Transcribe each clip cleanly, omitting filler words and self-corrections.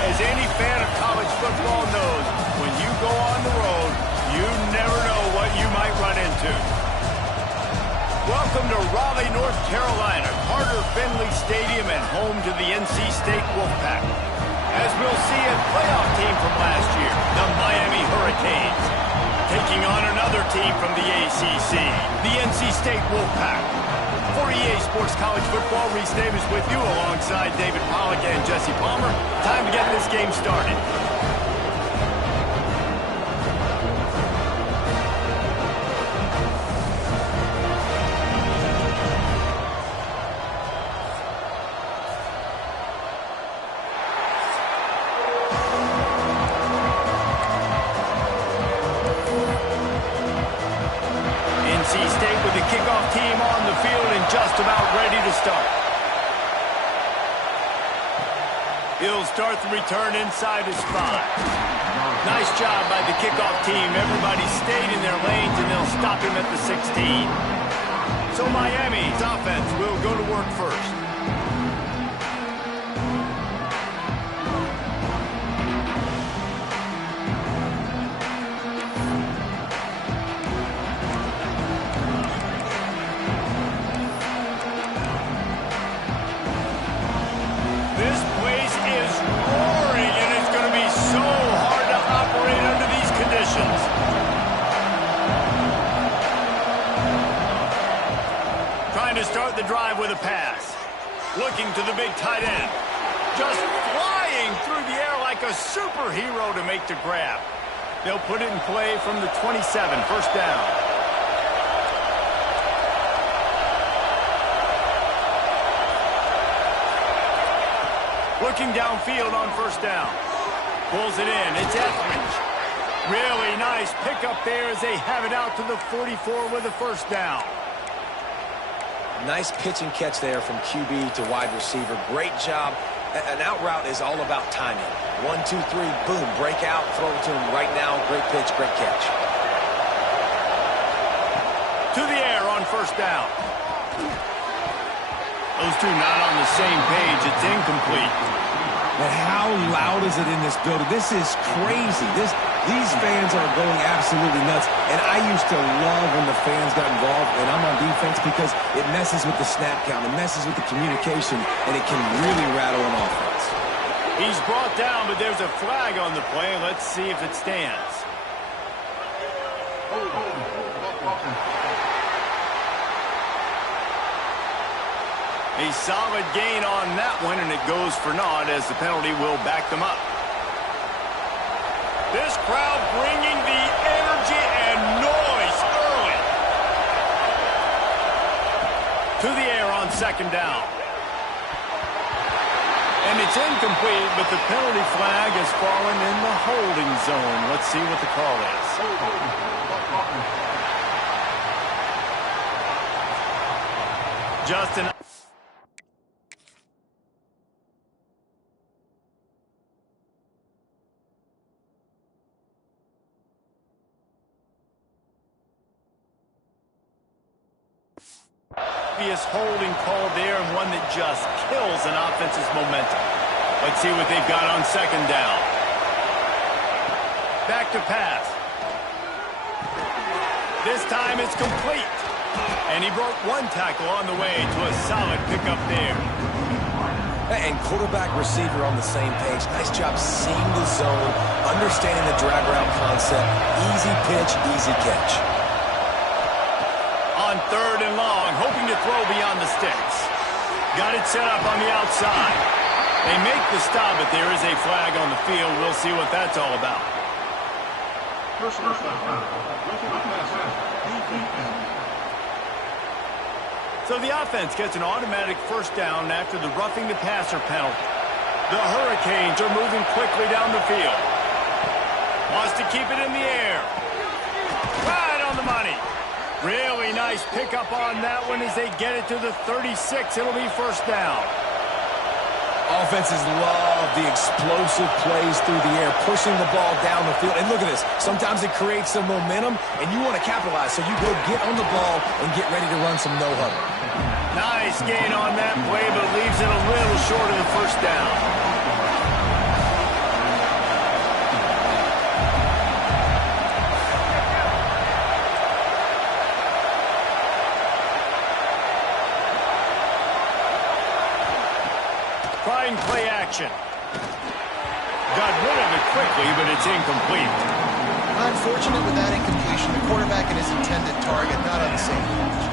As any fan of college football knows, when you go on the road, you never know what you might run into. Welcome to Raleigh, North Carolina, Carter Finley Stadium and home to the NC State Wolfpack. As we'll see, a playoff team from last year, the Miami Hurricanes, taking on another team from the ACC, the NC State Wolfpack. For EA Sports College Football, Reese Davis with you alongside David Pollack and Jesse Palmer. Time to get this game started. NC State with the kickoff team on the field and just about ready to start. He'll start the return inside his spot. Nice job by the kickoff team. Everybody stayed in their lanes and they'll stop him at the 16. So Miami's offense will go to work first. To start the drive with a pass. Looking to the big tight end. Just flying through the air like a superhero to make the grab. They'll put it in play from the 27, first down. Looking downfield on first down. Pulls it in. It's Etheridge. Really nice pickup there as they have it out to the 44 with a first down. Nice pitch and catch there from QB to wide receiver. Great job. An out route is all about timing. 1, 2, 3, boom, break out, throw it to him right now. Great pitch, great catch. To the air on first down. Those two not on the same page. It's incomplete. But how loud is it in this building? This is crazy. These fans are going absolutely nuts. And I used to love when the fans got involved, and I'm on defense because it messes with the snap count. It messes with the communication, and it can really rattle an offense. He's brought down, but there's a flag on the play. Let's see if it stands. A solid gain on that one, and it goes for naught as the penalty will back them up. This crowd bringing the energy and noise early. To the air on second down. And it's incomplete, but the penalty flag has fallen in the holding zone. Let's see what the call is. Justin. Holding call there, and one that just kills an offense's momentum. Let's see what they've got on second down. Back to pass. This time it's complete. And he broke one tackle on the way to a solid pickup there. And quarterback receiver on the same page. Nice job seeing the zone, understanding the drag route concept. Easy pitch, easy catch. On third and long, hoping to throw beyond the sticks. Got it set up on the outside. They make the stop, but there is a flag on the field. We'll see what that's all about. So the offense gets an automatic first down after the roughing the passer penalty. The Hurricanes are moving quickly down the field. Wants to keep it in the air. Right on the money. Really nice pickup on that one as they get it to the 36. It'll be first down. Offenses love the explosive plays through the air, pushing the ball down the field. And look at this. Sometimes it creates some momentum, and you want to capitalize. So you go get on the ball and get ready to run some no-huddle. Nice gain on that play, but leaves it a little short of the first down. Trying play action. Got rid of it quickly, but it's incomplete. Unfortunate with that incompletion. The quarterback and his intended target not on the same page.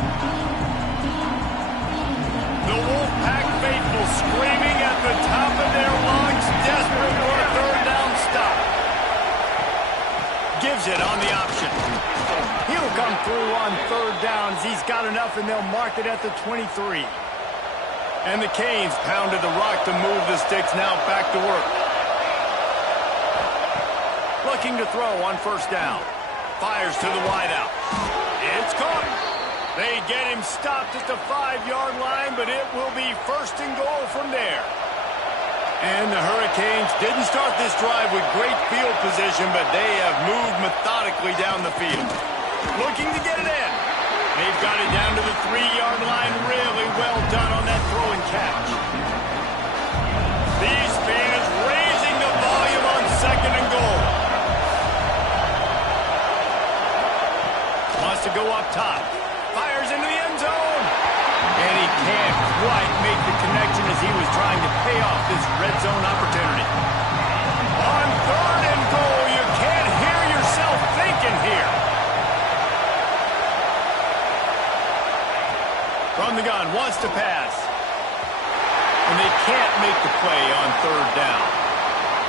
The Wolfpack faithful screaming at the top of their lungs, desperate for a third down stop. Gives it on the option. He'll come through on third downs. He's got enough, and they'll mark it at the 23. And the Canes pounded the rock to move the sticks, now back to work. Looking to throw on first down. Fires to the wideout. It's caught. They get him stopped at the 5-yard line, but it will be first and goal from there. And the Hurricanes didn't start this drive with great field position, but they have moved methodically down the field. Looking to get it in. They've got it down to the 3-yard line. Really well done on that throw and catch. These fans raising the volume on second and goal. Wants to go up top. Fires into the end zone. And he can't quite make the connection as he was trying to pay off this red zone opportunity. On third and goal, you can't hear yourself thinking here. From the gun, wants to pass. And they can't make the play on third down.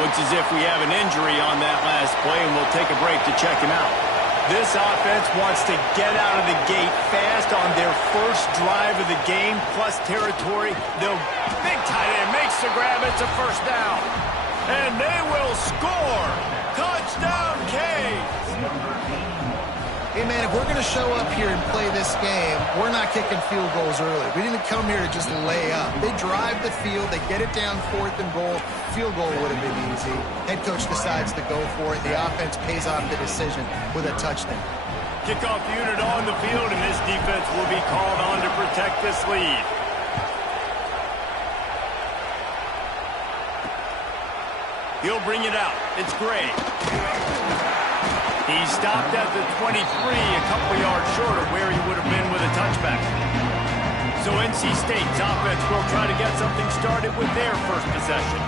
Looks as if we have an injury on that last play, and we'll take a break to check him out. This offense wants to get out of the gate fast on their first drive of the game, plus territory. The big tight end makes the grab. It's a first down. And they will score. Touchdown, Canes. Hey, man, if we're going to show up here and play this game, we're not kicking field goals early. We didn't come here to just lay up. They drive the field. They get it down fourth and goal. Field goal would have been easy. Head coach decides to go for it. The offense pays off the decision with a touchdown. Kickoff unit on the field, and this defense will be called on to protect this lead. He'll bring it out. It's Gray. He stopped at the 23, a couple yards short of where he would have been with a touchback. So NC State's offense will try to get something started with their first possession.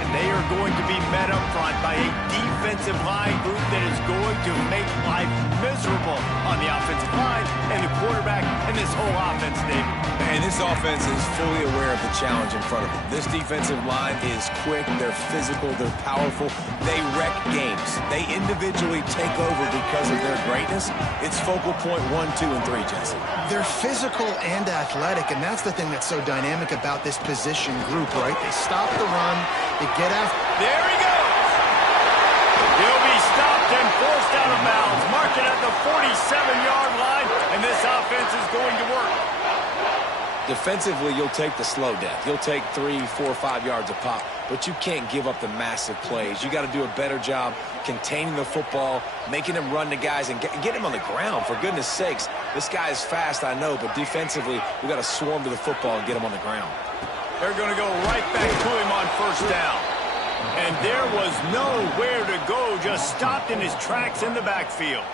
And they are going to be met up front by a defensive line group that is going to make life miserable on the offensive line and the quarterback and this whole offense, David. And this offense is fully aware of the challenge in front of them. This defensive line is quick, they're physical, they're powerful, they wreck games. They individually take over because of their greatness. It's focal point 1, 2, and 3, Jesse. They're physical and athletic, and that's the thing that's so dynamic about this position group, right? They stop the run, they get after. There he goes. He'll be stopped and forced out of bounds. Marked it at the 47-yard line, and this offense is going to work. Defensively, you'll take the slow death. You'll take 3, 4, 5 yards a pop, but you can't give up the massive plays. You got to do a better job containing the football, making them run to guys, and get him on the ground. For goodness sakes, this guy is fast, I know, but defensively, we got to swarm to the football and get him on the ground. They're going to go right back to him on first down. And there was nowhere to go, just stopped in his tracks in the backfield.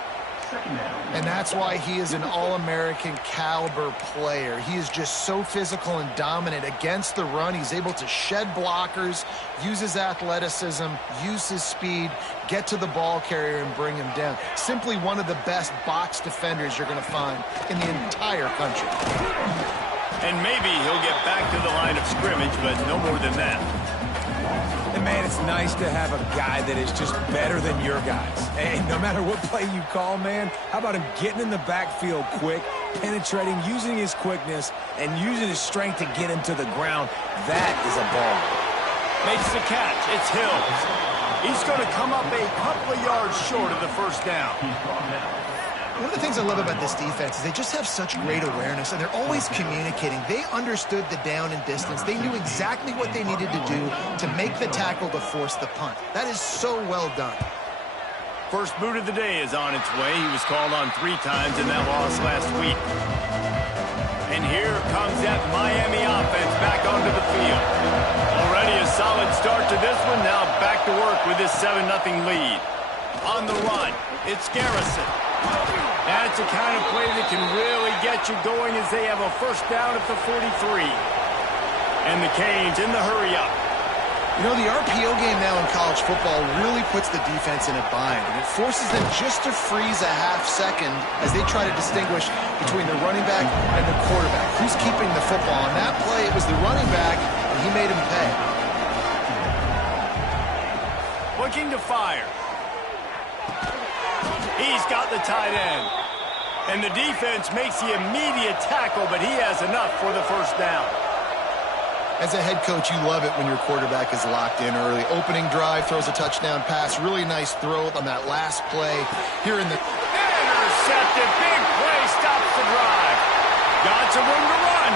And that's why he is an All-American caliber player. He is just so physical and dominant against the run. He's able to shed blockers, use his athleticism, use his speed, get to the ball carrier and bring him down. Simply one of the best box defenders you're going to find in the entire country. And maybe he'll get back to the line of scrimmage, but no more than that. And, man, it's nice to have a guy that is just better than your guys. And no matter what play you call, man, how about him getting in the backfield quick, penetrating, using his quickness, and using his strength to get him to the ground? That is a ball. Makes the catch. It's Hills. He's going to come up a couple of yards short of the first down. One of the things I love about this defense is they just have such great awareness, and they're always communicating. They understood the down and distance. They knew exactly what they needed to do to make the tackle to force the punt. That is so well done. First boot of the day is on its way. He was called on 3 times in that loss last week. And here comes that Miami offense back onto the field. Already a solid start to this one. Now back to work with this 7-0 lead. On the run, it's Garrison. That's the kind of play that can really get you going as they have a first down at the 43. And the Canes in the hurry-up. You know, the RPO game now in college football really puts the defense in a bind, and it forces them just to freeze a half second as they try to distinguish between the running back and the quarterback. Who's keeping the football? On that play, it was the running back, and he made him pay. Looking to fire. He's got the tight end. And the defense makes the immediate tackle, but he has enough for the first down. As a head coach, you love it when your quarterback is locked in early. Opening drive, throws a touchdown pass. Really nice throw on that last play. Here in the... Intercepted. Big play stops the drive. Got some room to run.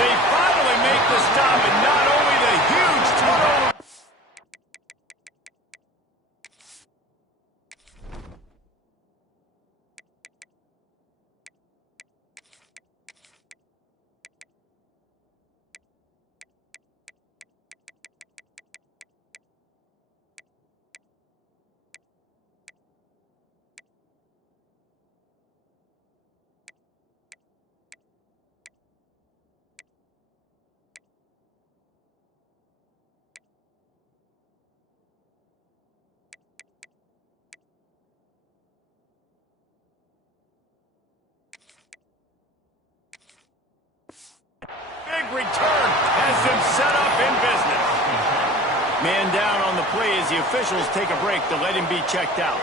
They finally make the stop, and not only the huge turnover. Return has them set up in business. Man down on the play as the officials take a break to let him be checked out.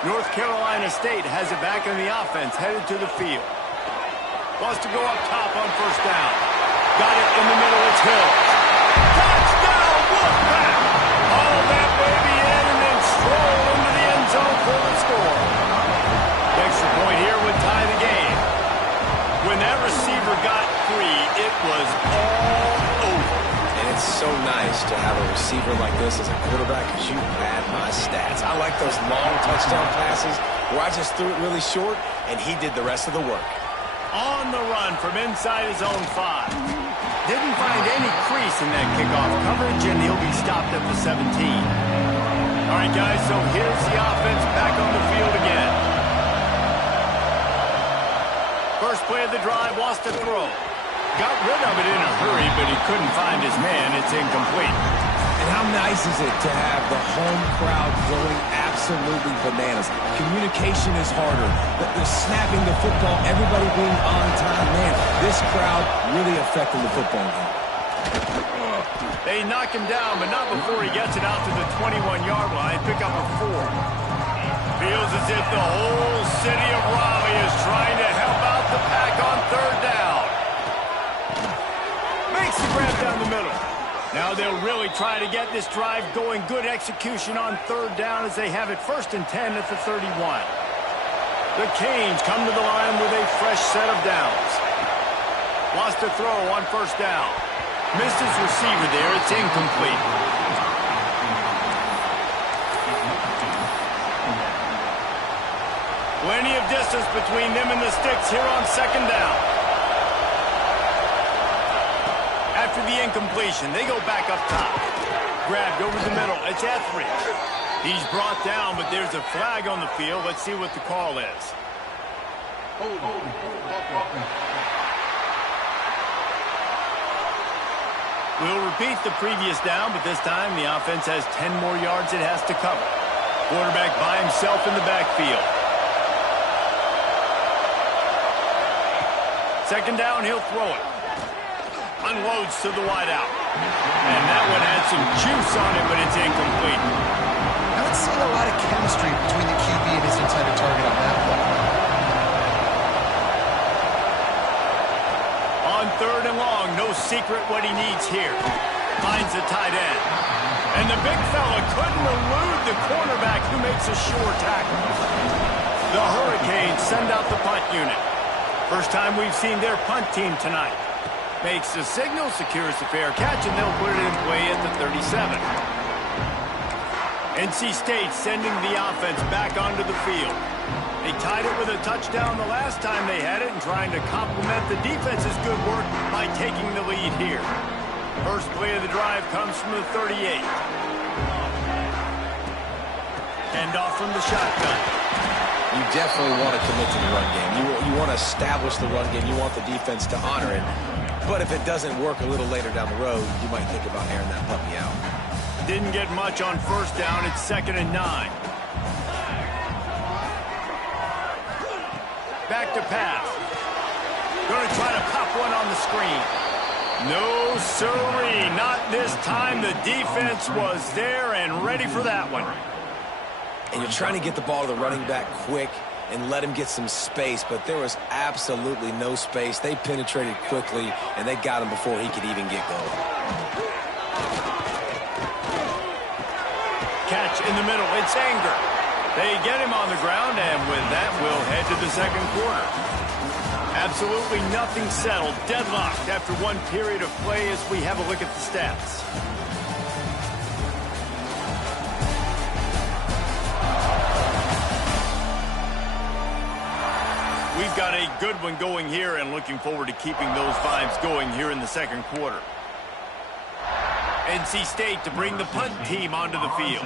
North Carolina State has it back in the offense, headed to the field. Wants to go up top on first down. Got it in the middle, it's Hill. Touchdown, Wolfpack! All that baby in and then stroll into the end zone for the score. The extra point here would tie the game. When that receiver got free, it was all over. And it's so nice to have a receiver like this as a quarterback because you had my stats. I like those long touchdown passes where I just threw it really short and he did the rest of the work. On the run from inside his own 5. Didn't find any crease in that kickoff coverage, and he'll be stopped at the 17. All right, guys, so here's the offense back on the field again. First play of the drive, lost a throw. Got rid of it in a hurry, but he couldn't find his man. It's incomplete. And how nice is it to have the home crowd going absolutely bananas? Communication is harder. The snapping the football, everybody being on time. Man, this crowd really affecting the football game. They knock him down, but not before he gets it out to the 21-yard line. Pick up a 4. Feels as if the whole city of Raleigh is trying to help out the Pack on third down. Makes the grab down the middle. Now they'll really try to get this drive going. Good execution on third down as they have it 1st and 10 at the 31. The Canes come to the line with a fresh set of downs. Lost a throw on first down. Missed his receiver there. It's incomplete. Plenty of distance between them and the sticks here on second down. After the incompletion, they go back up top. Grabbed over the middle. It's Etheridge. He's brought down, but there's a flag on the field. Let's see what the call is. We'll repeat the previous down, but this time the offense has 10 more yards it has to cover. Quarterback by himself in the backfield. Second down, he'll throw it. Unloads to the wideout. And that one had some juice on it, but it's incomplete. Not seeing a lot of chemistry between the QB and his intended target on that play. On third and long, no secret what he needs here. Finds the tight end. And the big fella couldn't elude the cornerback who makes a sure tackle. The Hurricanes send out the punt unit. First time we've seen their punt team tonight. Makes the signal, secures the fair catch, and they'll put it in play at the 37. NC State sending the offense back onto the field. They tied it with a touchdown the last time they had it and trying to complement the defense's good work by taking the lead here. First play of the drive comes from the 38. Hand off from the shotgun. You definitely want to commit to the run game. You want to establish the run game. You want the defense to honor it. But if it doesn't work a little later down the road, you might think about airing that puppy out. Didn't get much on first down. It's 2nd and 9. Back to pass. Going to try to pop one on the screen. No, sirree. Not this time. The defense was there and ready for that one. And you're trying to get the ball to the running back quick and let him get some space, but there was absolutely no space. They penetrated quickly, and they got him before he could even get going. Catch in the middle. It's Anger. They get him on the ground, and with that, we'll head to the second quarter. Absolutely nothing settled. Deadlocked after one period of play as we have a look at the stats. We've got a good one going here and looking forward to keeping those vibes going here in the second quarter. NC State to bring the punt team onto the field.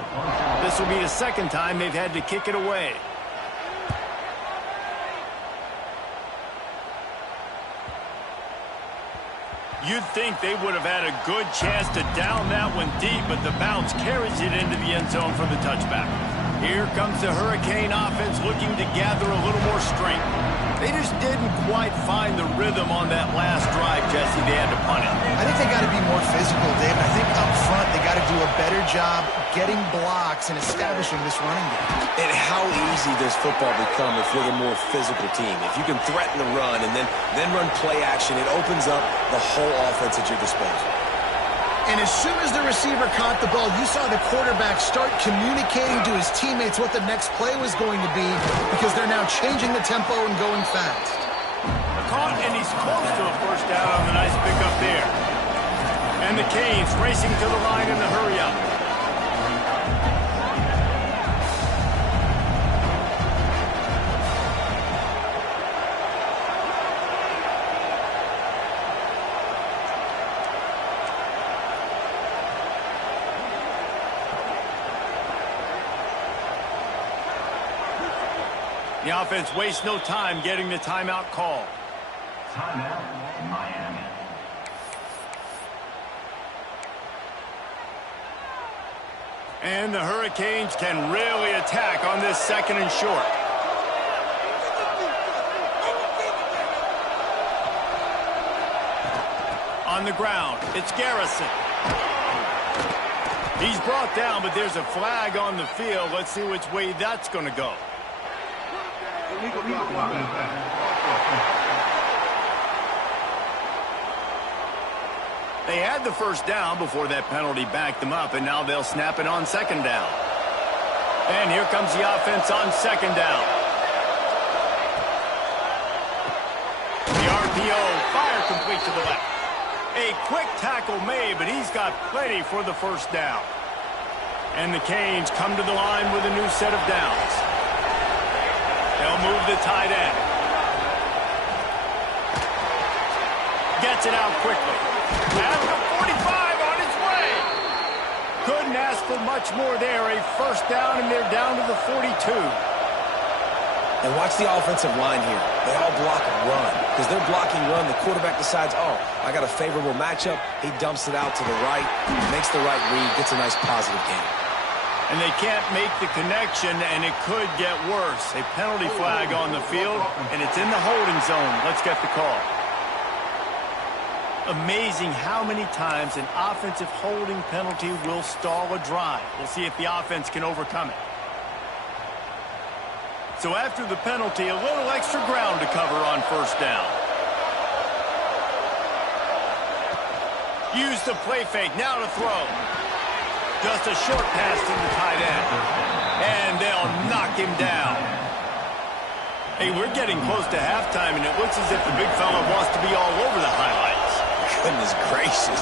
This will be the second time they've had to kick it away. You'd think they would have had a good chance to down that one deep, but the bounce carries it into the end zone for the touchback. Here comes the Hurricane offense looking to gather a little more strength. They just didn't quite find the rhythm on that last drive, Jesse. They had to punt it. I think they got to be more physical, David. I think up front they got to do a better job getting blocks and establishing this running game. And how easy does football become if you're the more physical team? If you can threaten the run and then run play action, it opens up the whole offense at your disposal. And as soon as the receiver caught the ball, you saw the quarterback start communicating to his teammates what the next play was going to be because they're now changing the tempo and going fast. Caught, and he's close to a first down on the nice pickup there. And the Canes racing to the line in the hurry-up. The offense wastes no time getting the timeout call. Timeout, Miami. And the Hurricanes can really attack on this 2nd and short. On the ground, it's Garrison. He's brought down, but there's a flag on the field. Let's see which way that's going to go. They had the first down before that penalty backed them up, and now they'll snap it on 2nd down. And here comes the offense on 2nd down. The RPO, fire complete to the left. A quick tackle made, but he's got plenty for the first down. And the Canes come to the line with a new set of downs. They'll move the tight end. Gets it out quickly. At the 45 on its way. Couldn't ask for much more there. A first down, and they're down to the 42. And watch the offensive line here. They all block and run. Because they're blocking run, the quarterback decides, oh, I got a favorable matchup. He dumps it out to the right, makes the right read, gets a nice positive gain. And they can't make the connection, and it could get worse. A penalty flag on the field, and it's in the holding zone. Let's get the call. Amazing how many times an offensive holding penalty will stall a drive. We'll see if the offense can overcome it. So after the penalty, a little extra ground to cover on first down. Use the play fake, now to throw. Just a short pass to the tight end. And they'll knock him down. Hey, we're getting close to halftime, and it looks as if the big fella wants to be all over the highlights. Goodness gracious,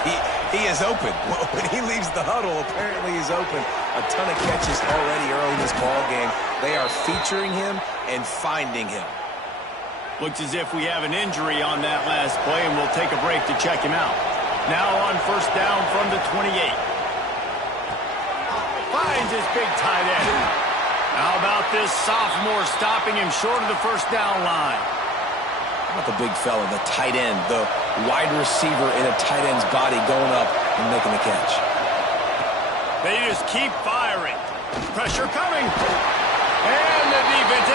he is open. When he leaves the huddle, apparently he's open. A ton of catches already early in this ball game. They are featuring him and finding him. Looks as if we have an injury on that last play, and we'll take a break to check him out. Now on first down from the 28. Finds his big tight end. How about this sophomore stopping him short of the first down line? How about the big fella, the tight end, the wide receiver in a tight end's body going up and making the catch. They just keep firing. Pressure coming. And the defense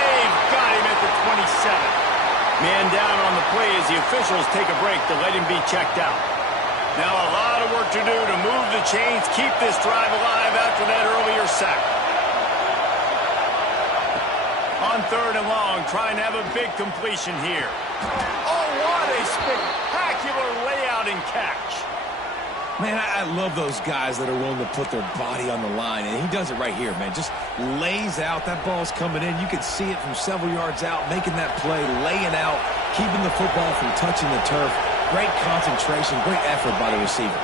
got him at the 27. Man down on the play as the officials take a break to let him be checked out. Now a lot of work to do to move the chains, keep this drive alive after that earlier sack. On 3rd and long, trying to have a big completion here. Oh, what a spectacular layout and catch. Man, I love those guys that are willing to put their body on the line, and he does it right here, man. Just lays out. That ball's coming in. You can see it from several yards out, making that play, laying out, keeping the football from touching the turf. Great concentration, great effort by the receiver.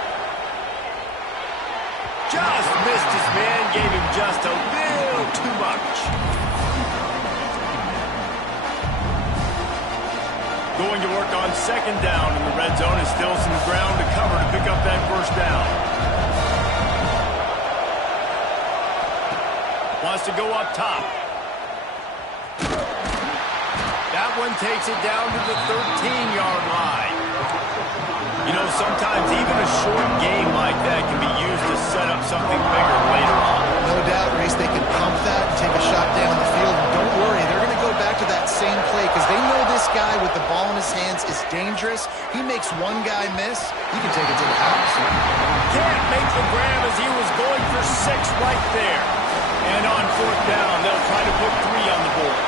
Just missed his man, gave him just a little too much. Going to work on 2nd down in the red zone. Is still some ground to cover to pick up that 1st down. Wants to go up top. That one takes it down to the 13-yard line. You know, sometimes even a short game like that can be used to set up something bigger later on. No doubt, Reese, they can pump that and take a shot down the field. And don't worry, they're going to go back to that same play because they know this guy with the ball in his hands is dangerous. He makes one guy miss, he can take it to the house. Can't make the grab as he was going for 6 right there. And on 4th down, they'll try to put 3 on the board.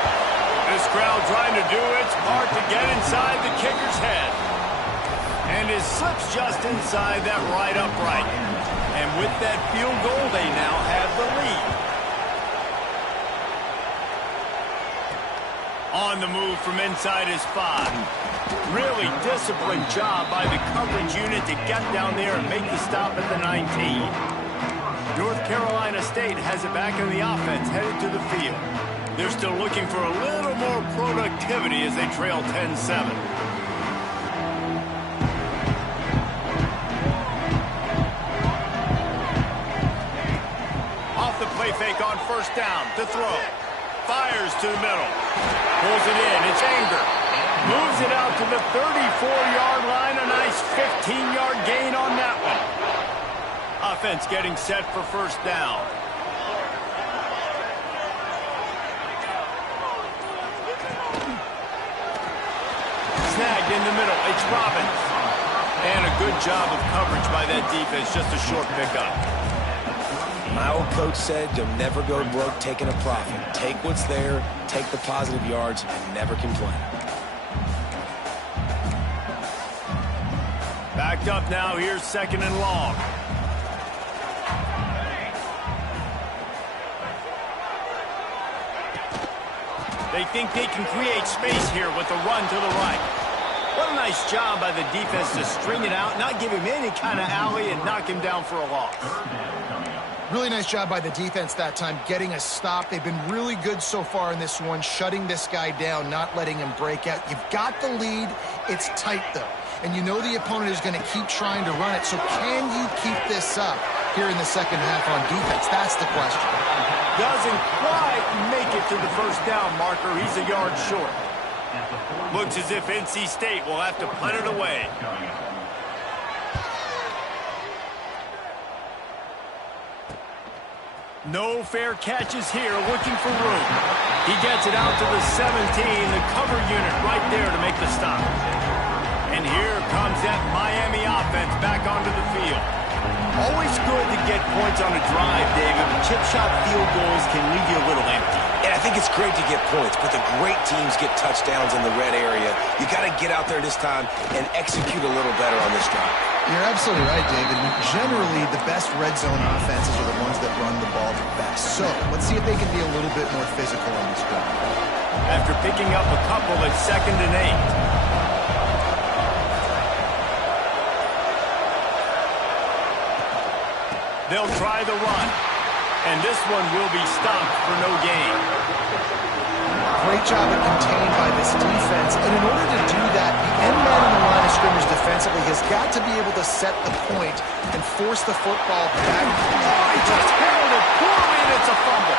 This crowd trying to do its part to get inside the kicker's head. And it slips just inside that right upright. And with that field goal, they now have the lead. On the move from inside his 5. Really disciplined job by the coverage unit to get down there and make the stop at the 19. North Carolina State has it back in the offense, headed to the field. They're still looking for a little more productivity as they trail 10-7. Play fake on 1st down to throw. Fires to the middle. Pulls it in. It's Anger. Moves it out to the 34-yard line. A nice 15-yard gain on that one. Offense getting set for 1st down. Snagged in the middle. It's Robbins. And a good job of coverage by that defense. Just a short pickup. My old coach said you'll never go broke taking a profit. Take what's there, take the positive yards, and never complain. Backed up now. Here's 2nd and long. They think they can create space here with the run to the right. What a nice job by the defense to string it out, not give him any kind of alley, and knock him down for a loss. Really nice job by the defense that time, getting a stop. They've been really good so far in this one, shutting this guy down, not letting him break out. You've got the lead. It's tight, though. And you know the opponent is going to keep trying to run it. So can you keep this up here in the 2nd half on defense? That's the question. Doesn't quite make it to the 1st down marker. He's a yard short. Looks as if NC State will have to punt it away. No fair catches here, looking for room. He gets it out to the 17, the cover unit right there to make the stop. And here comes that Miami offense back onto the field. Always good to get points on a drive, David, but chip shot field goals can leave you a little empty. And I think it's great to get points, but the great teams get touchdowns in the red area. You got to get out there this time and execute a little better on this drive. You're absolutely right, David. Generally, the best red zone offenses are the ones that run the ball the best. So let's see if they can be a little bit more physical on this drive. After picking up a couple at 2nd and 8. They'll try the run. And this one will be stopped for no gain. Great job of contained by this defense. And in order to do that, the end man in the line of scrimmage defensively has got to be able to set the point and force the football back. Oh, he just handled it poorly, and it's a fumble.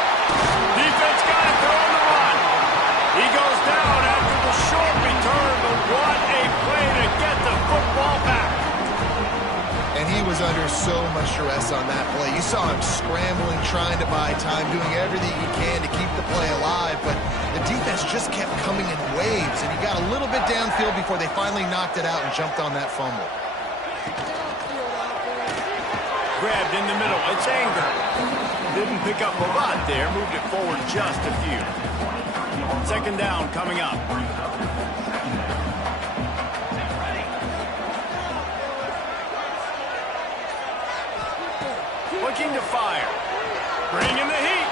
Defense got it. They're on the run. He goes down after the short return, but what a play to get the football was under so much stress on that play. You saw him scrambling, trying to buy time, doing everything he can to keep the play alive, but the defense just kept coming in waves, and he got a little bit downfield before they finally knocked it out and jumped on that fumble. Grabbed in the middle. It's Anger. Didn't pick up a lot there. Moved it forward just a few. Second down coming up. Looking to fire. Bringing the heat.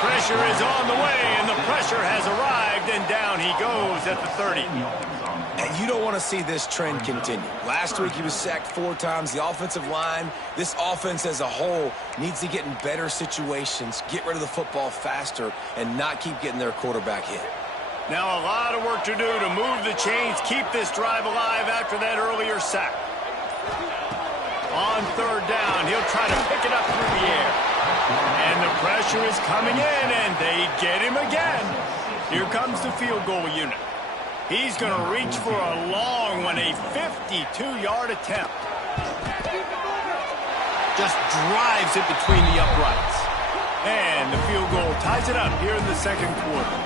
Pressure is on the way, and the pressure has arrived, and down he goes at the 30. And you don't want to see this trend continue. Last week he was sacked 4 times. The offensive line, this offense as a whole, needs to get in better situations, get rid of the football faster, and not keep getting their quarterback hit. Now a lot of work to do to move the chains, keep this drive alive after that earlier sack. On third down, he'll try to pick it up through the air. And the pressure is coming in, and they get him again. Here comes the field goal unit. He's going to reach for a long one, a 52-yard attempt. Just drives it between the uprights. And the field goal ties it up here in the second quarter.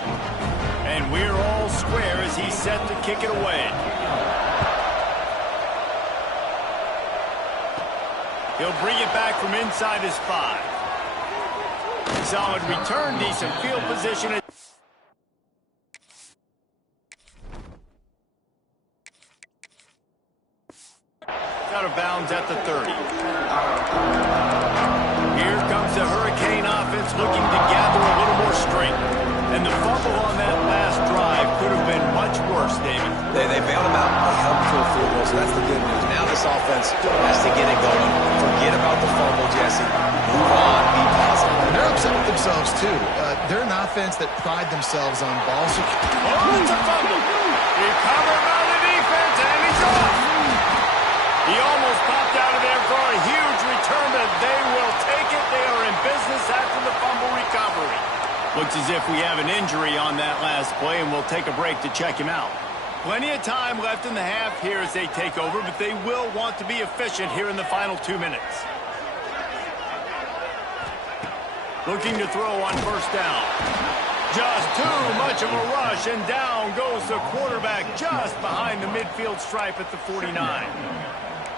And we're all square as he's set to kick it away. He'll bring it back from inside his 5. Solid return, decent field position. Out of bounds at the 30. Here comes the Hurricane offense looking to gather a little more strength. And the fumble on that last drive could have been much worse, David. They bailed him out. They held him to a field goal, so that's the good news. Now this offense has to get it going. Forget about the fumble, Jesse. Move on. Be positive. And they're upset with themselves, too. They're an offense that pride themselves on ball security. Oh, it's a fumble. Recovered by the defense, and he's off. He almost popped out of there for a huge return, but they will take it. They are in business after the fumble recovery. Looks as if we have an injury on that last play, and we'll take a break to check him out. Plenty of time left in the half here as they take over, but they will want to be efficient here in the final 2 minutes. Looking to throw on first down. Just too much of a rush, and down goes the quarterback just behind the midfield stripe at the 49.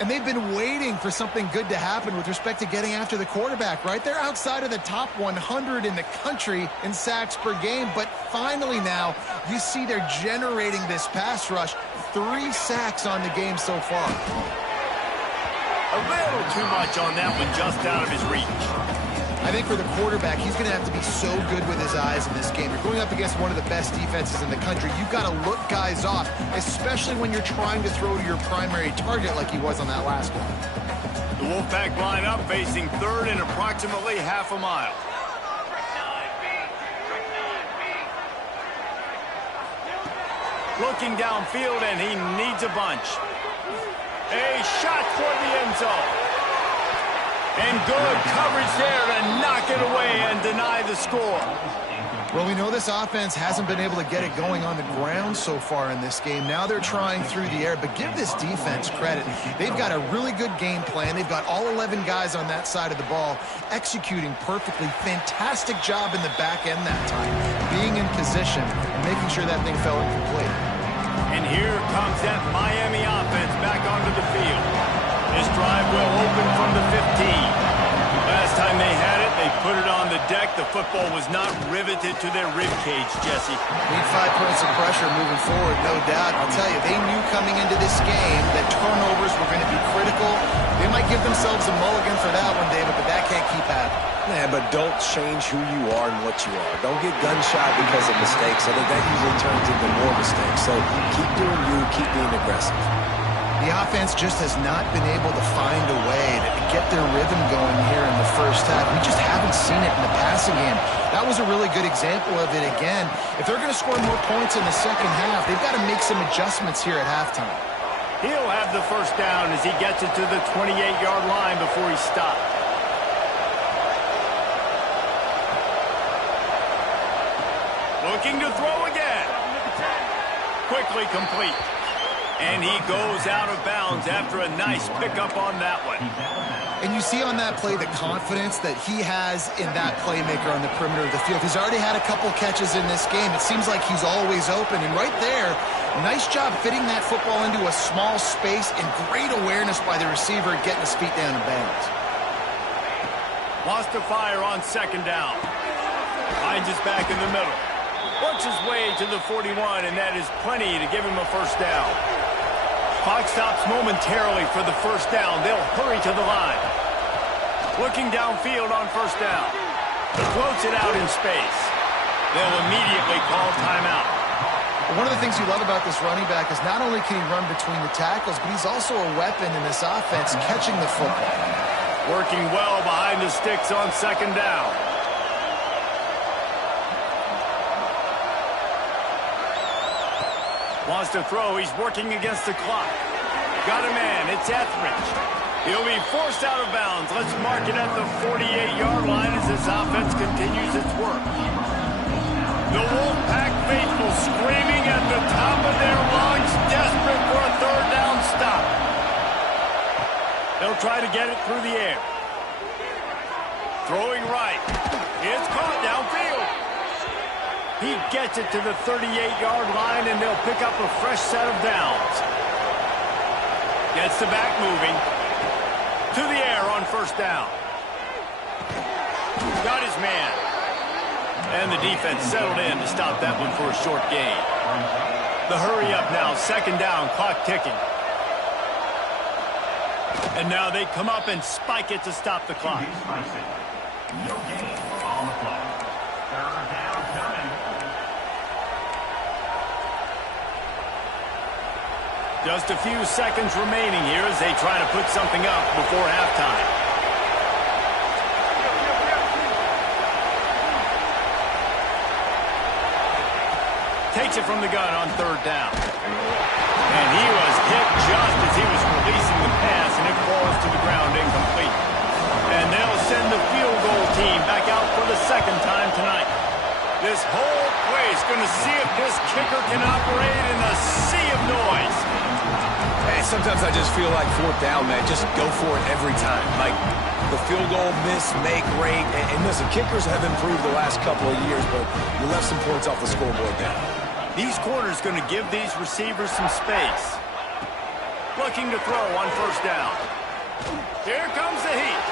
And they've been waiting for something good to happen with respect to getting after the quarterback, right? They're outside of the top 100 in the country in sacks per game, but finally now you see they're generating this pass rush. 3 sacks on the game so far. A little too much on that one, just out of his reach. I think for the quarterback, he's going to have to be so good with his eyes in this game. You're going up against one of the best defenses in the country. You've got to look guys off, especially when you're trying to throw to your primary target like he was on that last one. The Wolfpack line up, facing third and approximately half a mile. Looking downfield, and he needs a bunch. A shot toward the end zone. And good coverage there to knock it away and deny the score. Well, we know this offense hasn't been able to get it going on the ground so far in this game. Now they're trying through the air, but give this defense credit. They've got a really good game plan. They've got all 11 guys on that side of the ball executing perfectly. Fantastic job in the back end that time, being in position and making sure that thing fell incomplete. And here comes that Miami offense back onto the field. This drive will open from the 15. Last time they had it, they put it on the deck. The football was not riveted to their rib cage, Jesse. Need 5 points of pressure moving forward, no doubt. I'll tell you, they knew coming into this game that turnovers were going to be critical. They might give themselves a mulligan for that one, David, but that can't keep happening. Yeah, but don't change who you are and what you are. Don't get gun-shy because of mistakes. I think that usually turns into more mistakes. So keep doing you, keep being aggressive. The offense just has not been able to find a way to get their rhythm going here in the first half. We just haven't seen it in the passing game. That was a really good example of it again. If they're going to score more points in the second half, they've got to make some adjustments here at halftime. He'll have the first down as he gets it to the 28-yard line before he stops. Looking to throw again. Quickly complete. And he goes out of bounds after a nice pickup on that one. And you see on that play the confidence that he has in that playmaker on the perimeter of the field. He's already had a couple catches in this game. It seems like he's always open. And right there, nice job fitting that football into a small space and great awareness by the receiver getting his feet down in bounds. Wants to fire on second down. Finds his back in the middle. Works his way to the 41, and that is plenty to give him a first down. Clock stops momentarily for the first down. They'll hurry to the line. Looking downfield on first down. Floats it out in space. They'll immediately call timeout. One of the things you love about this running back is not only can he run between the tackles, but he's also a weapon in this offense catching the football. Working well behind the sticks on second down. Wants to throw. He's working against the clock. Got a man. It's Etheridge. He'll be forced out of bounds. Let's mark it at the 48-yard line as this offense continues its work. The Wolfpack faithful screaming at the top of their lungs, desperate for a third down stop. They'll try to get it through the air. Throwing right. It's caught downfield. He gets it to the 38-yard line, and they'll pick up a fresh set of downs. Gets the back moving. To the air on first down. Got his man. And the defense settled in to stop that one for a short gain. The hurry up now, second down, clock ticking. And now they come up and spike it to stop the clock. No gain on the play. Third down coming. Just a few seconds remaining here as they try to put something up before halftime. Takes it from the gun on third down. And he was hit just as he was releasing the pass, and it falls to the ground incomplete. And they'll send the field goal team back out for the second time tonight. This whole place going to see if this kicker can operate in a sea of noise. Hey, sometimes I just feel like fourth down, man. Just go for it every time. Like the field goal miss, make rate. And listen, kickers have improved the last couple of years, but you left some points off the scoreboard there. These corners going to give these receivers some space. Looking to throw on first down. Here comes the heat.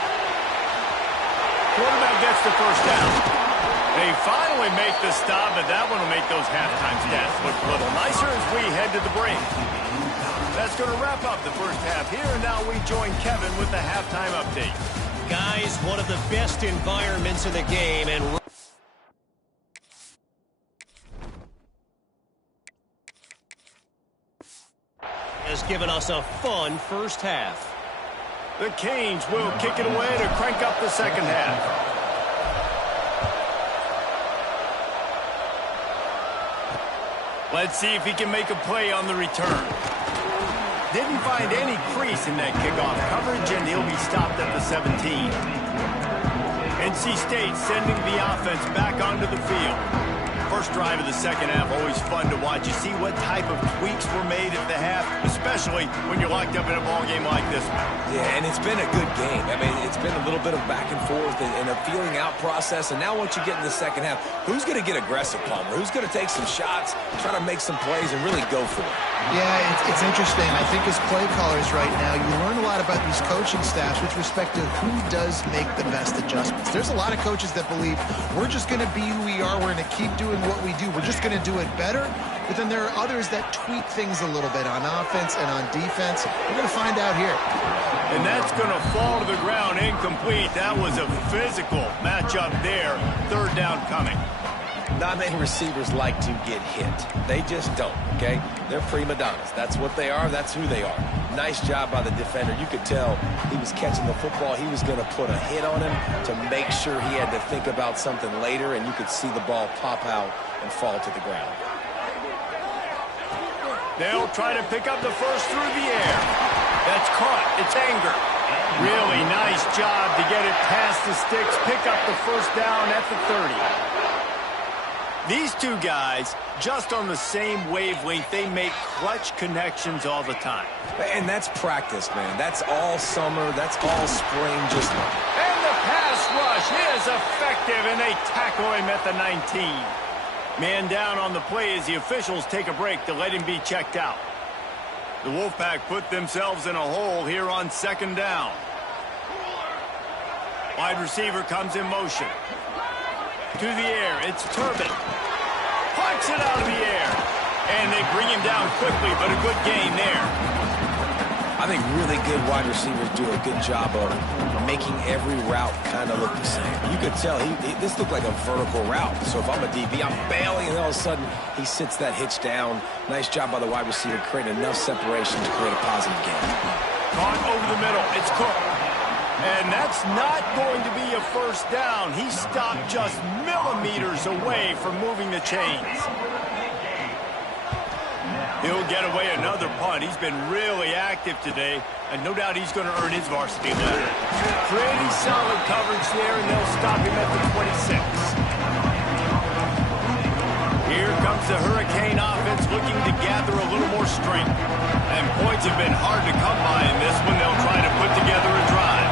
Quarterback gets the first down. They finally make the stop, but that one will make those halftime stats look a little nicer as we head to the break. That's going to wrap up the first half here, and now we join Kevin with the halftime update. Guys, one of the best environments in the game, and has given us a fun first half. The Canes will kick it away to crank up the second half. Let's see if he can make a play on the return. Didn't find any crease in that kickoff coverage, and he'll be stopped at the 17. NC State sending the offense back onto the field. First drive of the second half, always fun to watch. You see what type of tweaks were made at the half, especially when you're locked up in a ball game like this one. Yeah, and it's been a good game. I mean, it's been a little bit of back and forth and a feeling out process. And now once you get in the second half, who's going to get aggressive, Palmer? Who's going to take some shots, try to make some plays, and really go for it? Yeah, it's interesting. I think as play callers right now, you learn a lot about these coaching staffs with respect to who does make the best adjustments. There's a lot of coaches that believe we're just going to be who we are. We're going to keep doing what we do. We're just going to do it better. But then there are others that tweak things a little bit on offense and on defense. We're going to find out here. And that's going to fall to the ground incomplete. That was a physical matchup there. Third down coming. Not many receivers like to get hit. They just don't, okay? They're prima donnas. That's what they are. That's who they are. Nice job by the defender. You could tell he was catching the football. He was going to put a hit on him to make sure he had to think about something later, and you could see the ball pop out and fall to the ground. They'll try to pick up the first through the air. That's caught. It's Anger. Really nice job to get it past the sticks, pick up the first down at the 30. These two guys, just on the same wavelength, they make clutch connections all the time. And that's practice, man. That's all summer. That's all spring. And the pass rush is effective, and they tackle him at the 19. Man down on the play as the officials take a break to let him be checked out. The Wolfpack put themselves in a hole here on second down. Wide receiver comes in motion. To the air, it's Turbin. Punts it out of the air. And they bring him down quickly, but a good gain there. I think really good wide receivers do a good job of making every route kind of look the same. You could tell this looked like a vertical route. So if I'm a DB, I'm bailing, and all of a sudden he sits that hitch down. Nice job by the wide receiver, creating enough separation to create a positive gain. Gone over the middle. It's Cook. And that's not going to be a first down. He stopped just millimeters away from moving the chains. He'll get away another punt. He's been really active today, and no doubt he's going to earn his varsity letter. Pretty solid coverage there, and they'll stop him at the 26. Here comes the Hurricane offense looking to gather a little more strength. And points have been hard to come by in this one. They'll try to put together a drive.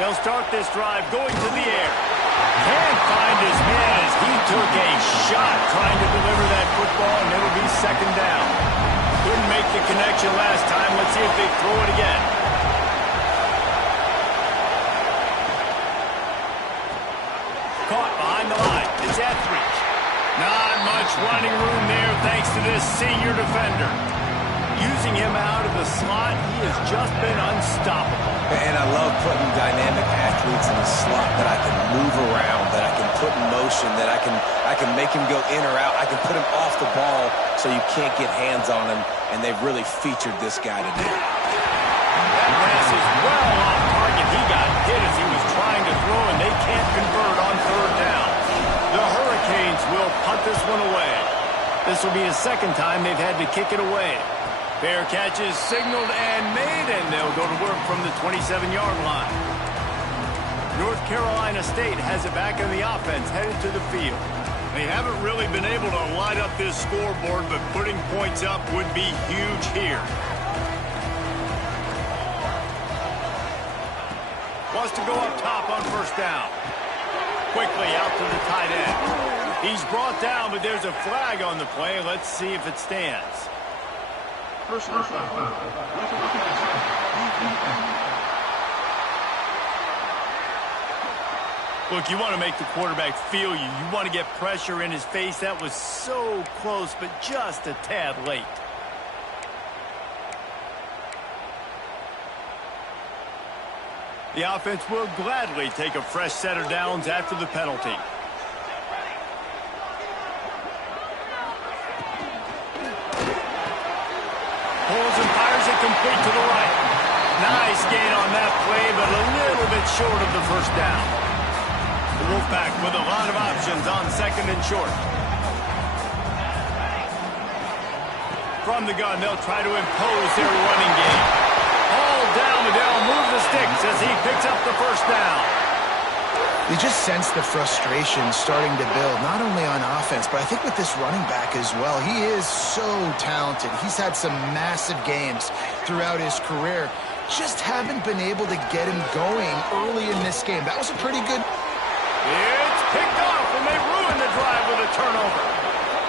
They'll start this drive going to the air. Can't find his man as he took a shot trying to deliver that football, and it'll be second down. Couldn't make the connection last time. Let's see if they throw it again. Caught behind the line. It's Etheridge. Not much running room there thanks to this senior defender. Using him out of the slot, he has just been unstoppable. And I love putting dynamic athletes in the slot that I can move around, that I can put in motion, that I can make him go in or out. I can put him off the ball so you can't get hands on him, and they've really featured this guy today. That pass is well off target. He got hit as he was trying to throw, and they can't convert on third down. The Hurricanes will punt this one away. This will be his second time they've had to kick it away. Fair catch is signaled and made, and they'll go to work from the 27-yard line. North Carolina State has it back on the offense, headed to the field. They haven't really been able to light up this scoreboard, but putting points up would be huge here. Wants to go up top on first down. Quickly out to the tight end. He's brought down, but there's a flag on the play. Let's see if it stands. Look, you want to make the quarterback feel you. You want to get pressure in his face. That was so close, but just a tad late. The offense will gladly take a fresh set of downs after the penalty. Pulls and fires it complete to the right. Nice gain on that play, but a little bit short of the first down. The Wolfpack with a lot of options on second and short. From the gun, they'll try to impose their running game. All down, they'll move the sticks as he picks up the first down. You just sense the frustration starting to build, not only on offense, but I think with this running back as well. He is so talented. He's had some massive games throughout his career. Just haven't been able to get him going early in this game. That was a pretty good... It's picked off, and they ruined the drive with a turnover.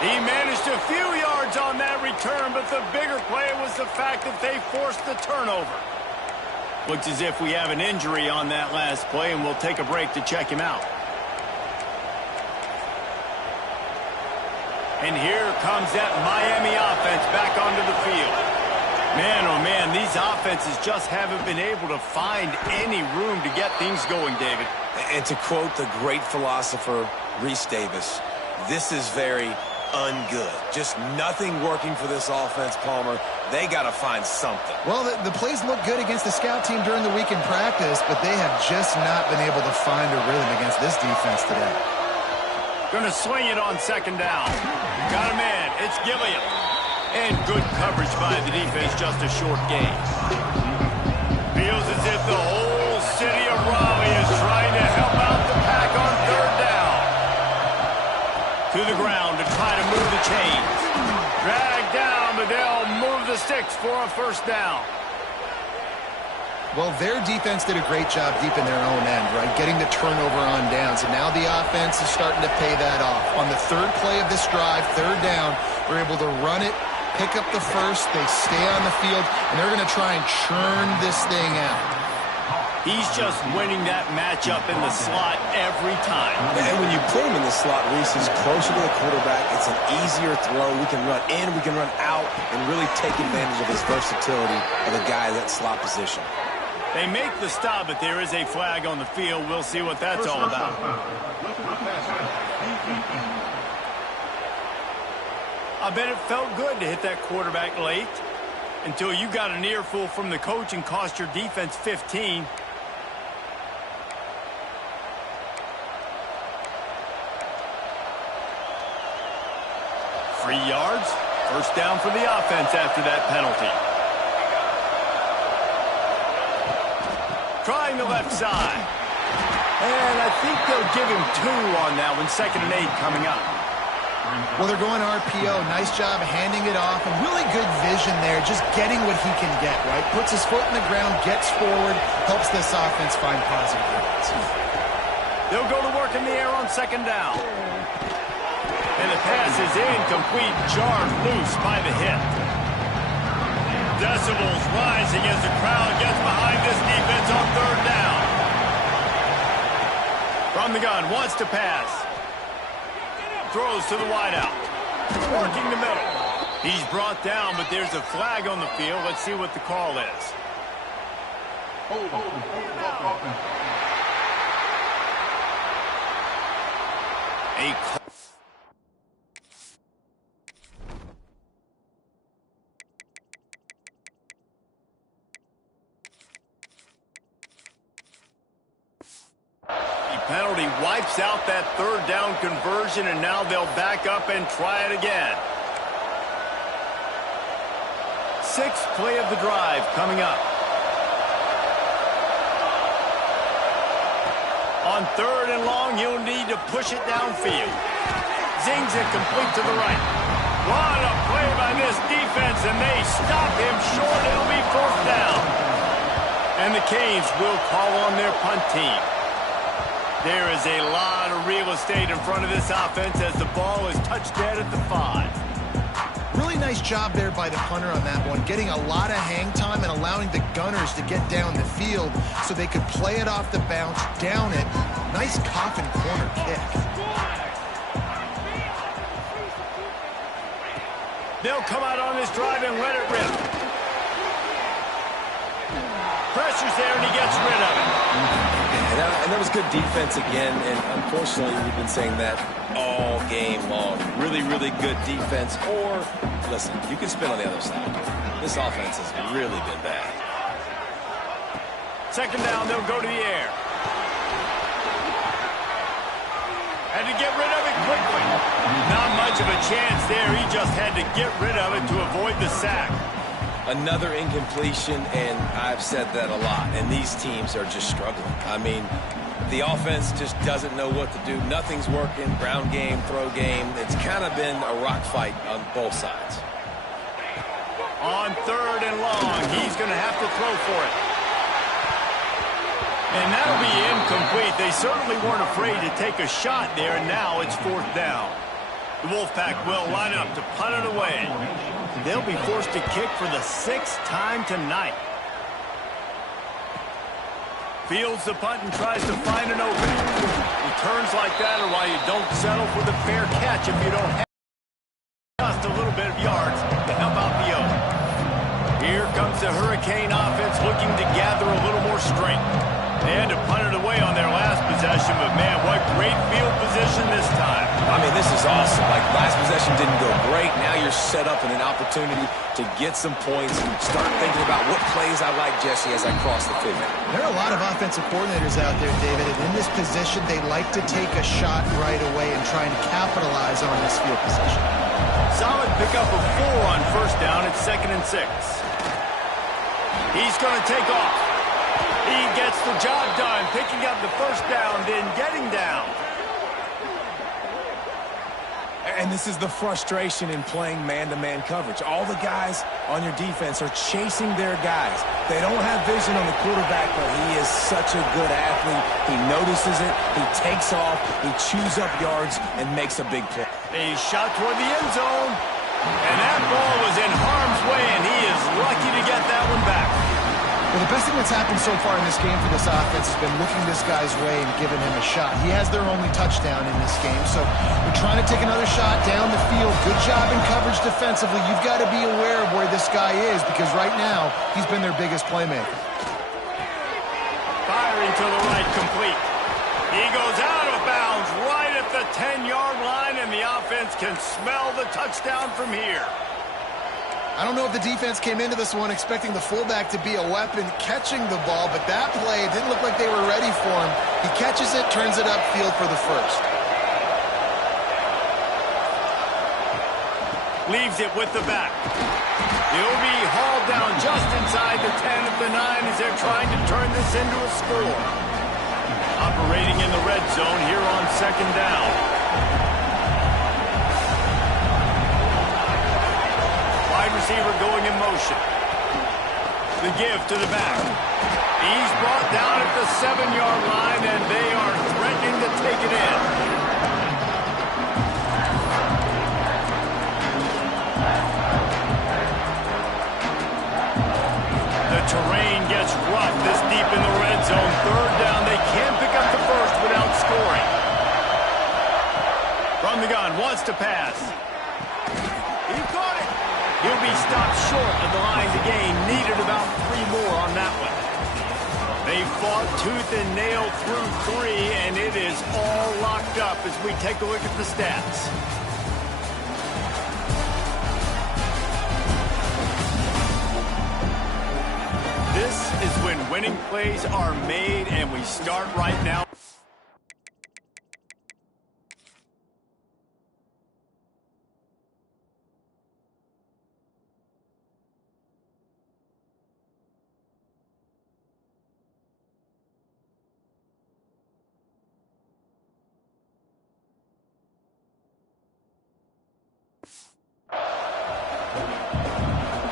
He managed a few yards on that return, but the bigger play was the fact that they forced the turnover. Looks as if we have an injury on that last play, and we'll take a break to check him out. And here comes that Miami offense back onto the field. Man, oh man, these offenses just haven't been able to find any room to get things going, David. And to quote the great philosopher, Reese Davis, this is very ungood. Just nothing working for this offense, Palmer. They got to find something. Well, the plays look good against the scout team during the week in practice, but they have just not been able to find a rhythm against this defense today. Going to swing it on second down. Got a man. It's Gilliam. And good coverage by the defense, just a short gain. Feels as if the whole city of Raleigh is trying to help out the Pack on third down. looks for a first down. Well, their defense did a great job deep in their own end, right? Getting the turnover on downs. And now the offense is starting to pay that off. On the third play of this drive, third down, we're able to run it, pick up the first, they stay on the field, and they're going to try and churn this thing out. He's just winning that matchup in the slot every time. And when you put him in the slot, Reese, he's closer to the quarterback. It's an easier throw. We can run in, we can run out, and really take advantage of his versatility of a guy in that slot position. They make the stop, but there is a flag on the field. We'll see what that's all about. I bet it felt good to hit that quarterback late until you got an earful from the coach and cost your defense 15. 3 yards. First down for the offense after that penalty. Trying the left side. And I think they'll give him 2 on that one. 2nd and 8 coming up. Well, they're going RPO. Nice job handing it off. And really good vision there. Just getting what he can get, right? Puts his foot in the ground, gets forward, helps this offense find positive yards. They'll go to work in the air on 2nd down. And the pass is incomplete, jarred loose by the hit. Decibels rising as the crowd gets behind this defense on 3rd down. From the gun, wants to pass. Throws to the wideout. Working the middle. He's brought down, but there's a flag on the field. Let's see what the call is. A call. Penalty wipes out that 3rd down conversion, and now they'll back up and try it again. 6th play of the drive coming up. On 3rd and long, you'll need to push it downfield. Zings it complete to the right. What a play by this defense, and they stop him short. It'll be 4th down. And the Canes will call on their punt team. There is a lot of real estate in front of this offense as the ball is touched dead at the 5. Really nice job there by the punter on that one, getting a lot of hang time and allowing the Gunners to get down the field so they could play it off the bounce, down it. Nice coffin corner kick. They'll come out on this drive and let it rip. Pressure's there and he gets rid of it. And that was good defense again, and unfortunately we've been saying that all game long. Really, really good defense. Or, listen, you can spin on the other side. This offense has really been bad. 2nd down, they'll go to the air. Had to get rid of it quickly. Not much of a chance there. He just had to get rid of it to avoid the sack. Another incompletion, and I've said that a lot, and these teams are just struggling. I mean, the offense just doesn't know what to do. Nothing's working, ground game, throw game. It's kind of been a rock fight on both sides. On 3rd and long, he's going to have to throw for it. And that'll be incomplete. They certainly weren't afraid to take a shot there, and now it's 4th down. The Wolfpack will line up to punt it away. They'll be forced to kick for the 6th time tonight. Fields the punt and tries to find an opening. Returns like that are why you don't settle for the fair catch if you don't have just a little bit of yards to help out the oath. Here comes the Hurricane offense looking to gather a little more strength. They had to punt it away on their last possession, but man, what great field position this time. I mean, this is awesome. Like, last possession didn't go great. Now you're set up in an opportunity to get some points and start thinking about what plays I like, Jesse, as I cross the field. There are a lot of offensive coordinators out there, David, and in this position, they like to take a shot right away and try and capitalize on this field position. Solid pickup of 4 on 1st down. It's 2nd and 6. He's going to take off. He gets the job done, picking up the 1st down, then getting down. And this is the frustration in playing man-to-man coverage. All the guys on your defense are chasing their guys. They don't have vision on the quarterback, but he is such a good athlete. He notices it, he takes off, he chews up yards, and makes a big play. A shot toward the end zone. And that ball was in harm's way, and he is lucky to get that one back. Well, the best thing that's happened so far in this game for this offense has been looking this guy's way and giving him a shot. He has their only touchdown in this game, so we're trying to take another shot down the field. Good job in coverage defensively. You've got to be aware of where this guy is because right now he's been their biggest playmaker. Firing to the right, complete. He goes out of bounds right at the 10-yard line, and the offense can smell the touchdown from here. I don't know if the defense came into this one expecting the fullback to be a weapon catching the ball, but that play didn't look like they were ready for him. He catches it, turns it upfield for the first. Leaves it with the back. He'll be hauled down just inside the 10 at the 9 as they're trying to turn this into a score. Operating in the red zone here on second down. Wide receiver going in motion. The give to the back. He's brought down at the 7-yard line, and they are threatening to take it in. The terrain gets rough this deep in the red zone. Third down, they can't pick up the first without scoring. From the gun, wants to pass. He caught it. He'll be stopped short of the line to gain. Needed about 3 more on that one. They fought tooth and nail through 3, and it is all locked up as we take a look at the stats. This is when winning plays are made, and we start right now.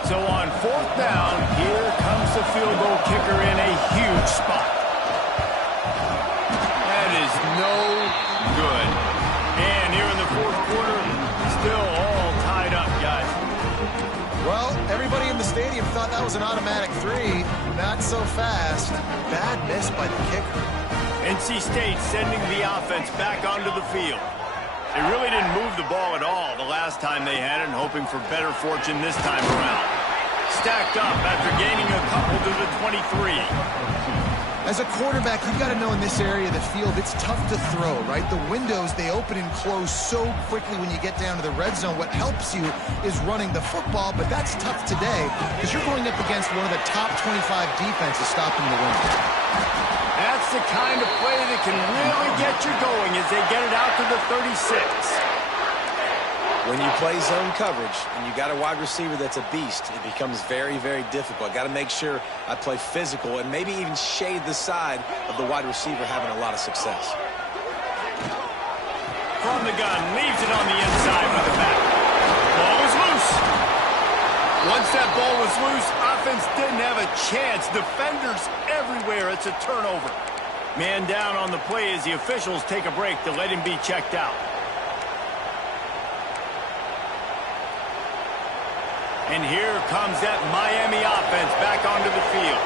So on fourth down, here comes the field goal kicker in a huge spot. That is no good. And here in the fourth quarter, still all tied up, guys. Well, everybody in the stadium thought that was an automatic 3. Not so fast. Bad miss by the kicker. NC State sending the offense back onto the field. They really didn't move the ball at all the last time they had it, and hoping for better fortune this time around. Stacked up after gaining a couple to the 23. As a quarterback, you've got to know in this area of the field, it's tough to throw, right? The windows, they open and close so quickly when you get down to the red zone. What helps you is running the football, but that's tough today because you're going up against one of the top 25 defenses stopping the run. That's the kind of play that can really get you going as they get it out to the 36. When you play zone coverage and you got a wide receiver that's a beast, it becomes very, very difficult. Got to make sure I play physical and maybe even shade the side of the wide receiver having a lot of success. From the gun, leaves it on the inside with the back. Ball is loose. Once that ball was loose, offense didn't have a chance. Defenders everywhere. It's a turnover. Man down on the play as the officials take a break to let him be checked out. And here comes that Miami offense back onto the field.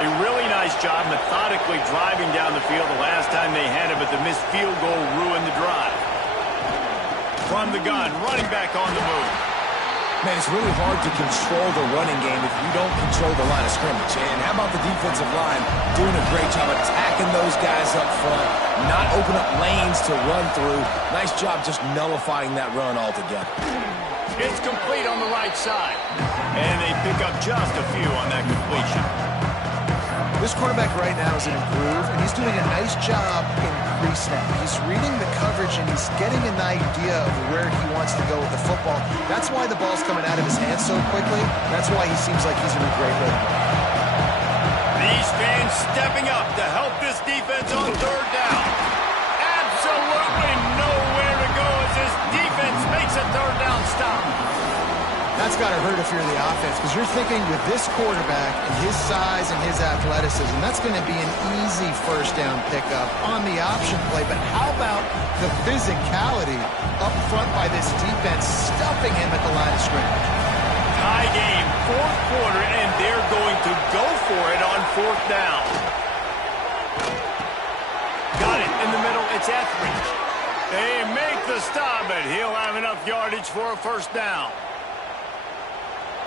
A really nice job methodically driving down the field the last time they had it, but the missed field goal ruined the drive. From the gun, running back on the move. Man, it's really hard to control the running game if you don't control the line of scrimmage. And how about the defensive line doing a great job attacking those guys up front, not open up lanes to run through. Nice job just nullifying that run altogether. It's complete on the right side. And they pick up just a few on that completion. This quarterback right now is in a groove, and he's doing a nice job in pre-snap. He's reading the coverage, and he's getting an idea of where he wants to go with the football. That's why the ball's coming out of his hands so quickly. That's why he seems like he's in a great rhythm. These fans stepping up to help this defense on third down. Absolutely nowhere to go as this defense that's got to hurt if you're the offense, because you're thinking with this quarterback and his size and his athleticism, that's going to be an easy first down pickup on the option play. But how about the physicality up front by this defense, stuffing him at the line of scrimmage? Tie game, fourth quarter, and they're going to go for it on fourth down. Got it in the middle. It's Etheridge. They make the stop, but he'll have enough yardage for a first down.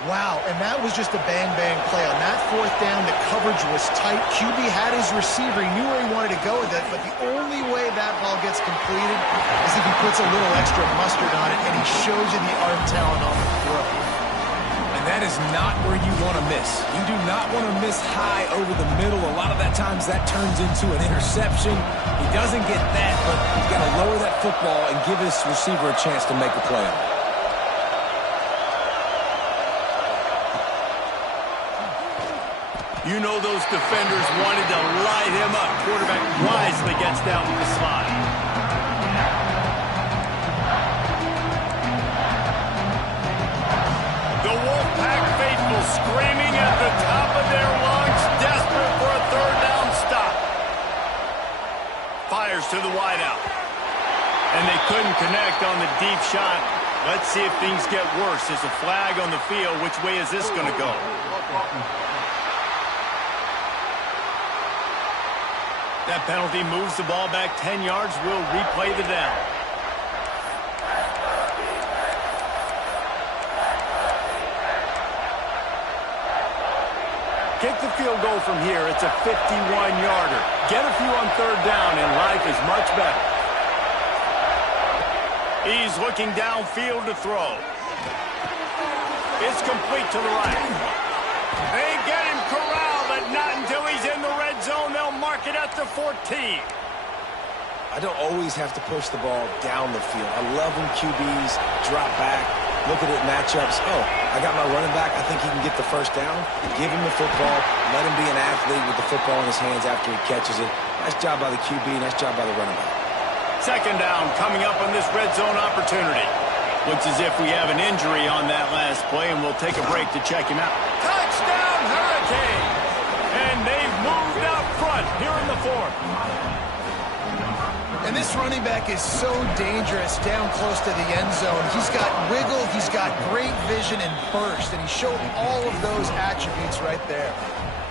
Wow, and that was just a bang-bang play. On that fourth down, the coverage was tight. QB had his receiver. He knew where he wanted to go with it, but the only way that ball gets completed is if he puts a little extra mustard on it, and he shows you the arm talent on the throw. And that is not where you want to miss. You do not want to miss high over the middle. A lot of that times that turns into an interception. He doesn't get that, but he's got to lower that football and give his receiver a chance to make a play on it. You know those defenders wanted to light him up. Quarterback wisely gets down with the slide. The Wolfpack faithful screaming at the top of their lungs, desperate for a third down stop. Fires to the wideout. And they couldn't connect on the deep shot. Let's see if things get worse. There's a flag on the field. Which way is this going to go? That penalty moves the ball back 10 yards. We'll replay the down. Kick the field goal from here. It's a 51-yarder. Get a few on third down, and life is much better. He's looking downfield to throw. It's complete to the right. They get him corralled, but not until he's in the red zone. They'll mark it at the 14. I don't always have to push the ball down the field. I love when QBs drop back, look at it, matchups. Oh, I got my running back. I think he can get the first down. Give him the football. Let him be an athlete with the football in his hands after he catches it. Nice job by the QB. Nice job by the running back. Second down coming up on this red zone opportunity. Looks as if we have an injury on that last play, and we'll take a break to check him out. Touchdown, Hurricanes! And they've moved out front here in the fourth. And this running back is so dangerous down close to the end zone. He's got wiggle, he's got great vision and burst, and he showed all of those attributes right there.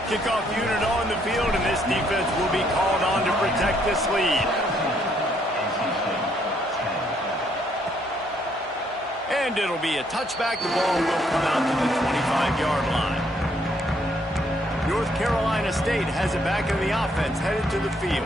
Kickoff unit on the field, and this defense will be called on to protect this lead. And it'll be a touchback. The ball will come out to the 25-yard line. North Carolina State has it back in the offense, headed to the field.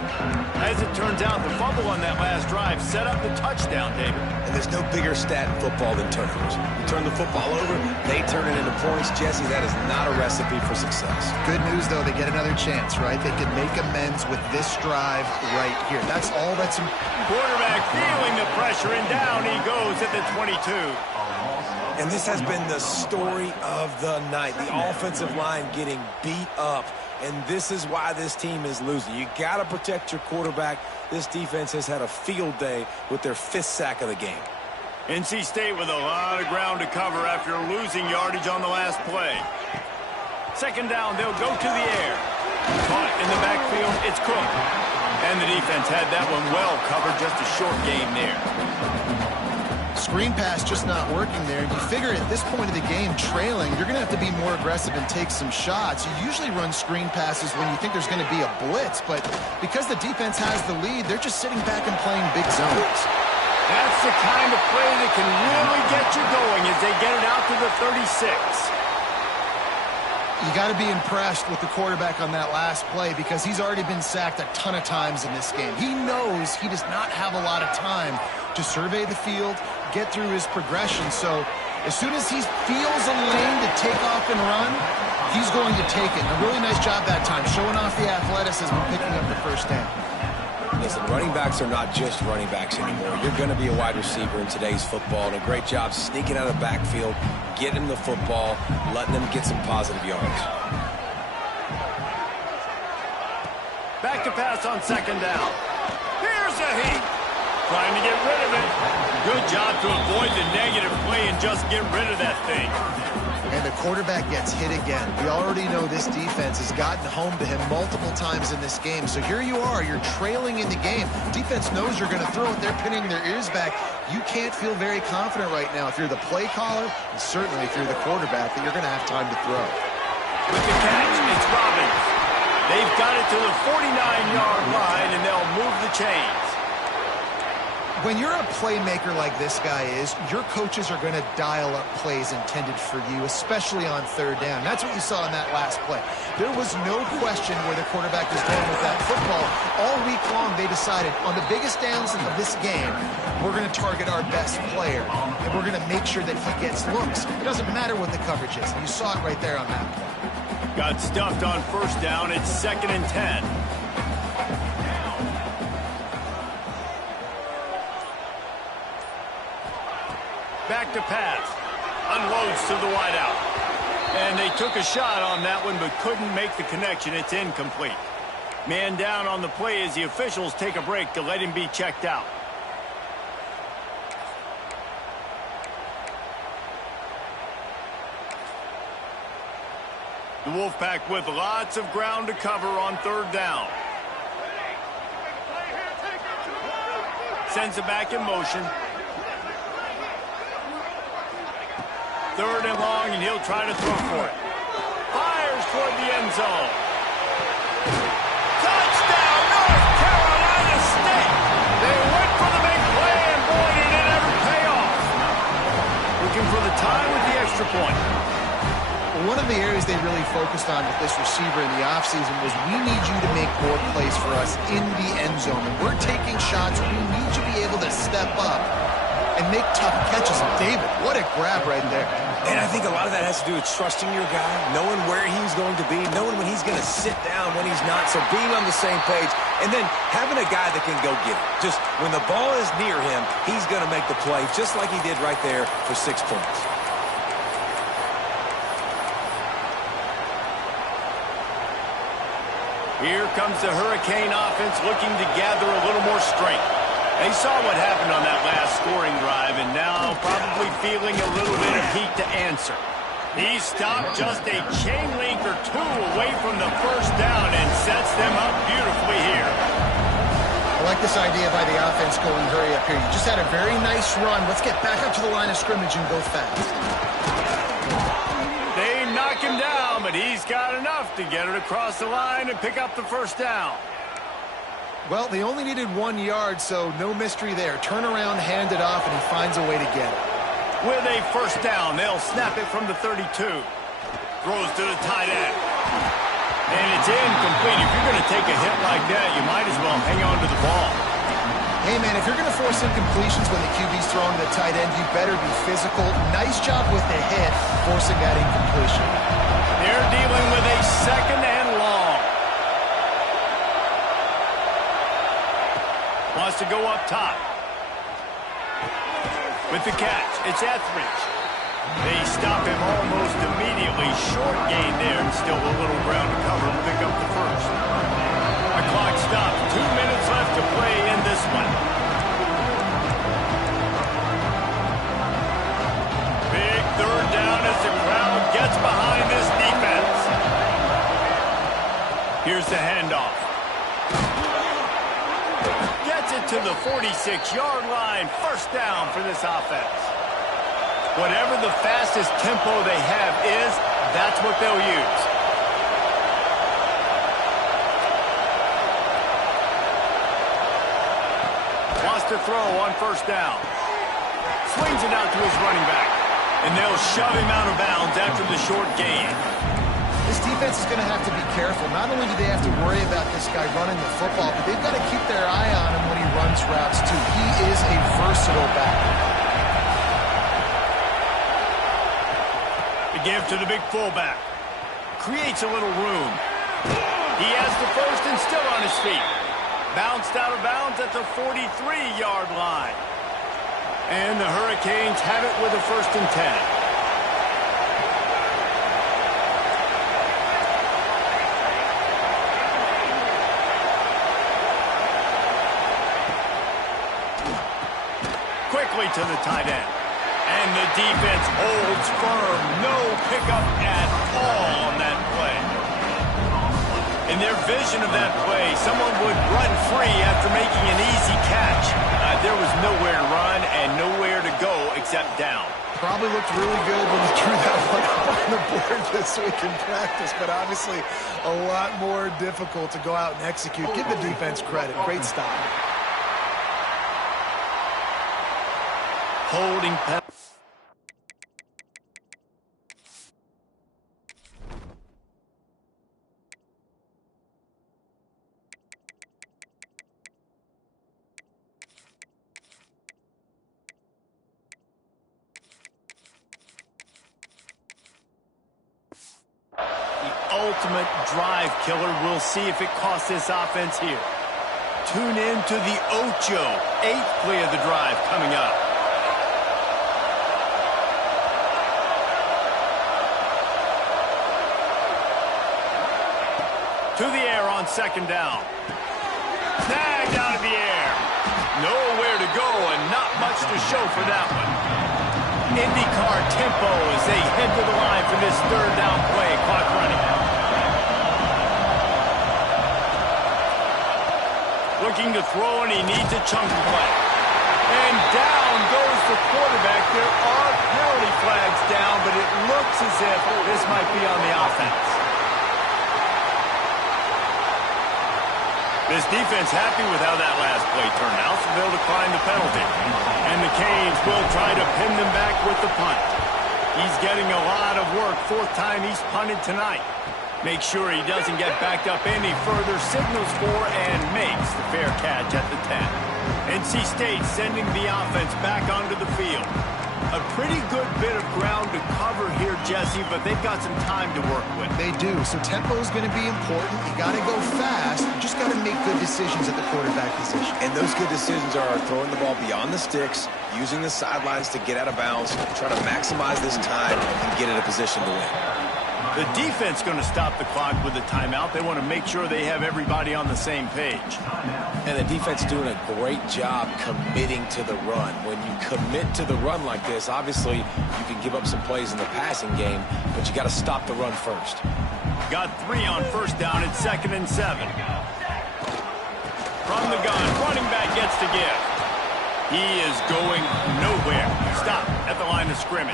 As it turns out, the fumble on that last drive set up the touchdown, David. And there's no bigger stat in football than turnovers. You turn the football over, they turn it into points. Jesse, that is not a recipe for success. Good news, though, they get another chance, right? They can make amends with this drive right here. That's all that's important. Quarterback feeling the pressure, and down he goes at the 22. And this has been the story of the night. The offensive line getting beat up, and this is why this team is losing. You got to protect your quarterback. This defense has had a field day with their 5th sack of the game. NC State with a lot of ground to cover after losing yardage on the last play. Second down, they'll go to the air. Caught in the backfield, it's Cook. And the defense had that one well covered, just a short game there. Screen pass just not working there. You figure at this point of the game, trailing, you're going to have to be more aggressive and take some shots. You usually run screen passes when you think there's going to be a blitz, but because the defense has the lead, they're just sitting back and playing big zones. That's the kind of play that can really get you going as they get it out to the 36. You got to be impressed with the quarterback on that last play because he's already been sacked a ton of times in this game. He knows he does not have a lot of time to survey the field, get through his progression. So as soon as he feels a lane to take off and run, he's going to take it. A really nice job that time, showing off the athleticism and picking up the first down. Listen, running backs are not just running backs anymore. You're going to be a wide receiver in today's football, and a great job sneaking out of the backfield, getting the football, letting them get some positive yards. Back to pass on second down. Here's a heat. Trying to get rid of it. Good job to avoid the negative play and just get rid of that thing. And the quarterback gets hit again. We already know this defense has gotten home to him multiple times in this game. So here you are, you're trailing in the game. Defense knows you're going to throw it. They're pinning their ears back. You can't feel very confident right now if you're the play caller, and certainly if you're the quarterback, that you're going to have time to throw. With the catch, it's Robbins. They've got it to the 49-yard line, and they'll move the chains. When you're a playmaker like this guy is, your coaches are going to dial up plays intended for you, especially on third down. That's what you saw in that last play. There was no question where the quarterback was going with that football. All week long, they decided on the biggest downs of this game, we're going to target our best player, and we're going to make sure that he gets looks. It doesn't matter what the coverage is. You saw it right there on that play. Got stuffed on first down. It's 2nd and 10. Back to pass. Unloads to the wideout. And they took a shot on that one but couldn't make the connection. It's incomplete. Man down on the play as the officials take a break to let him be checked out. The Wolfpack with lots of ground to cover on third down. Sends it back in motion. 3rd and long, and he'll try to throw for it. Fires toward the end zone. Touchdown, North Carolina State! They went for the big play, and boy, did it ever pay off. Looking for the tie with the extra point. One of the areas they really focused on with this receiver in the offseason was we need you to make more plays for us in the end zone. And we're taking shots. We need you to be able to step up and make tough catches. And David, what a grab right there. And I think a lot of that has to do with trusting your guy, knowing where he's going to be, knowing when he's going to sit down, when he's not. So being on the same page, and then having a guy that can go get it. Just when the ball is near him, he's going to make the play, just like he did right there for 6 points. Here comes the Hurricane offense looking to gather a little more strength. They saw what happened on that last scoring drive, and now probably feeling a little bit of heat to answer. He stopped just a chain link or two away from the first down and sets them up beautifully here. I like this idea by the offense going hurry up here. You just had a very nice run. Let's get back up to the line of scrimmage and go fast. They knock him down, but he's got enough to get it across the line and pick up the first down. Well, they only needed 1 yard, so no mystery there. Turn around, hand it off, and he finds a way to get it. With a first down, they'll snap it from the 32. Throws to the tight end. And it's incomplete. If you're going to take a hit like that, you might as well hang on to the ball. Hey, man, if you're going to force incompletions when the QB's throwing to the tight end, you better be physical. Nice job with the hit, forcing that incompletion. They're dealing with a 2nd and long. Wants to go up top. With the catch, it's Etheridge. They stop him almost immediately. Short gain there, and still a little ground to cover to pick up the first. The clock stops. 2 minutes left to play in this one. Big third down as the crowd gets behind this defense. Here's the handoff. Gets it to the 46-yard line. First down for this offense. Whatever the fastest tempo they have is, that's what they'll use. Wants to throw on first down. Swings it out to his running back. And they'll shove him out of bounds after the short gain. This defense is going to have to be careful. Not only do they have to worry about this guy running the football, but they've got to keep their eye on him when he runs routes, too. He is a versatile back. The give to the big fullback. Creates a little room. He has the first and still on his feet. Bounced out of bounds at the 43-yard line. And the Hurricanes have it with a 1st and 10. way to the tight end. And the defense holds firm. No pickup at all on that play. In their vision of that play, someone would run free after making an easy catch. There was nowhere to run and nowhere to go except down. Probably looked really good when he threw that one up on the board this week in practice, but obviously a lot more difficult to go out and execute. Give the defense credit. Great stop. Holding penalty. Ultimate drive killer. We'll see if it costs this offense here. Tune in to the Ocho. 8th play of the drive coming up. To the air on 2nd down. Snagged out of the air. Nowhere to go and not much to show for that one. IndyCar tempo as they head to the line for this 3rd down play. Clock running. Looking to throw, and he needs a chunk play. And down goes the quarterback. There are penalty flags down, but it looks as if this might be on the offense. This defense happy with how that last play turned out, so they'll decline the penalty. And the Canes will try to pin them back with the punt. He's getting a lot of work. 4th time he's punted tonight. Make sure he doesn't get backed up any further. Signals for and makes the fair catch at the 10. NC State sending the offense back onto the field. A pretty good bit of ground to cover here, Jesse, but they've got some time to work with. They do. So tempo is going to be important. You got to go fast. You just got to make good decisions at the quarterback position. And those good decisions are throwing the ball beyond the sticks, using the sidelines to get out of bounds, try to maximize this time and get in a position to win. The defense going to stop the clock with a timeout. They want to make sure they have everybody on the same page. And the defense doing a great job committing to the run. When you commit to the run like this, obviously you can give up some plays in the passing game, but you got to stop the run first. Got 3 on 1st down. It's 2nd and 7. From the gun, running back gets to give. He is going nowhere. Stop at the line of scrimmage.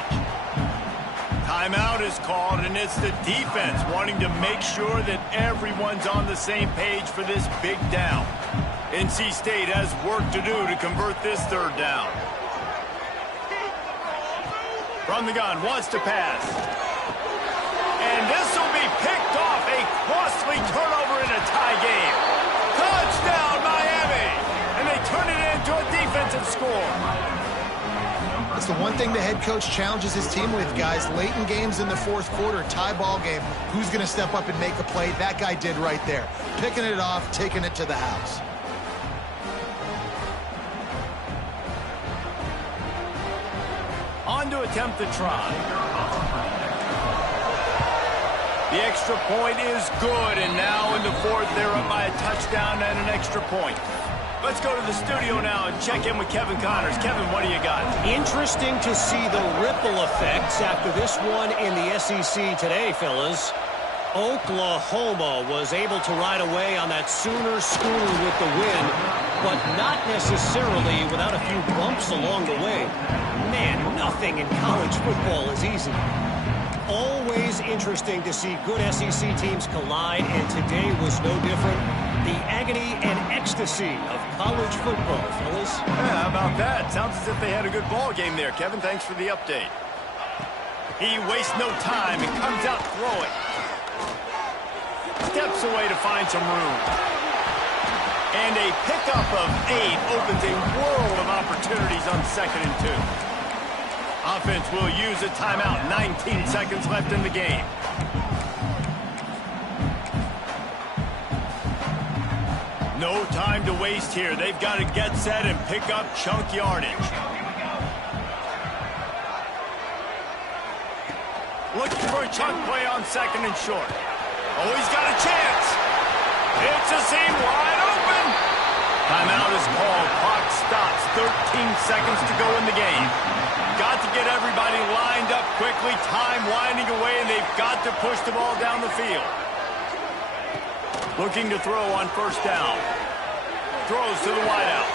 Timeout is called, and it's the defense wanting to make sure that everyone's on the same page for this big down. NC State has work to do to convert this 3rd down. From the gun, wants to pass. And this will be picked off. A costly turnover in a tie game. Touchdown, Miami! And they turn it into a defensive score. It's the one thing the head coach challenges his team with, guys. Late in games in the 4th quarter, tie ball game. Who's going to step up and make a play? That guy did right there. Picking it off, taking it to the house. On to attempt the try. The extra point is good, and now in the 4th, they're up by a touchdown and an extra point. Let's go to the studio now and check in with Kevin Connors. Kevin, what do you got? Interesting to see the ripple effects after this one in the SEC today, fellas. Oklahoma was able to ride away on that Sooner schooner with the win, but not necessarily without a few bumps along the way. Man, nothing in college football is easy. Always interesting to see good SEC teams collide, and today was no different. The agony and ecstasy of college football, fellas. Yeah, how about that? Sounds as if they had a good ball game there. Kevin, thanks for the update. He wastes no time and comes out throwing. Steps away to find some room. And a pickup of 8 opens a world of opportunities on 2nd and 2. Offense will use a timeout. 19 seconds left in the game. No time to waste here. They've got to get set and pick up chunk yardage. Looking for a chunk play on 2nd and short. Oh, he's got a chance. It's a seam wide open. Timeout is called. Clock stops. seconds to go in the game. Got to get everybody lined up quickly, time winding away, and they've got to push the ball down the field. Looking to throw on first down. Throws to the wideout.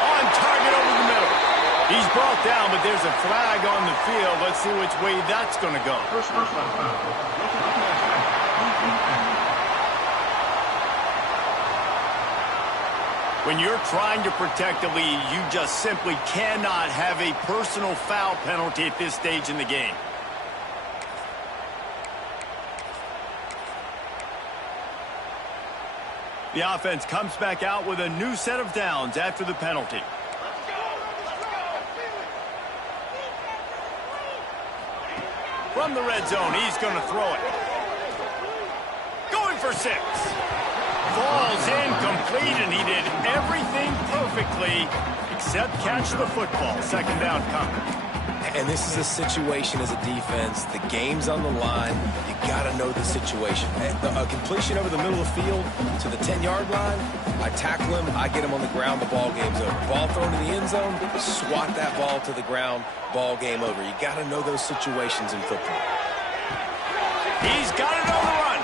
On target over the middle. He's brought down, but there's a flag on the field. Let's see which way that's going to go. When you're trying to protect the lead, you just simply cannot have a personal foul penalty at this stage in the game. The offense comes back out with a new set of downs after the penalty. From the red zone, he's going to throw it. Going for 6. Falls incomplete, and he did everything perfectly except catch the football. Second down coming. And this is a situation as a defense. The game's on the line. You got to know the situation. A completion over the middle of the field to the 10-yard line, I tackle him, I get him on the ground, the ball game's over. Ball thrown to the end zone, swat that ball to the ground, ball game over. You got to know those situations in football. He's got it on the run.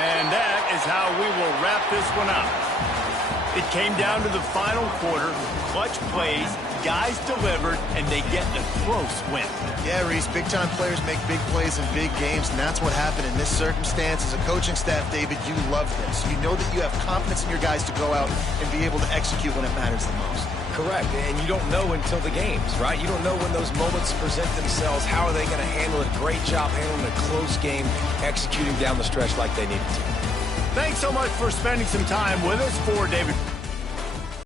And that is how we will wrap this one up. It came down to the final quarter. Clutch plays, guys delivered, and they get a close win. Yeah, Reese, big-time players make big plays in big games, and that's what happened in this circumstance. As a coaching staff, David, you love this. You know that you have confidence in your guys to go out and be able to execute when it matters the most. Correct, and you don't know until the games, right? You don't know when those moments present themselves. How are they going to handle it? Great job handling a close game, executing down the stretch like they needed to. Thanks so much for spending some time with us. For David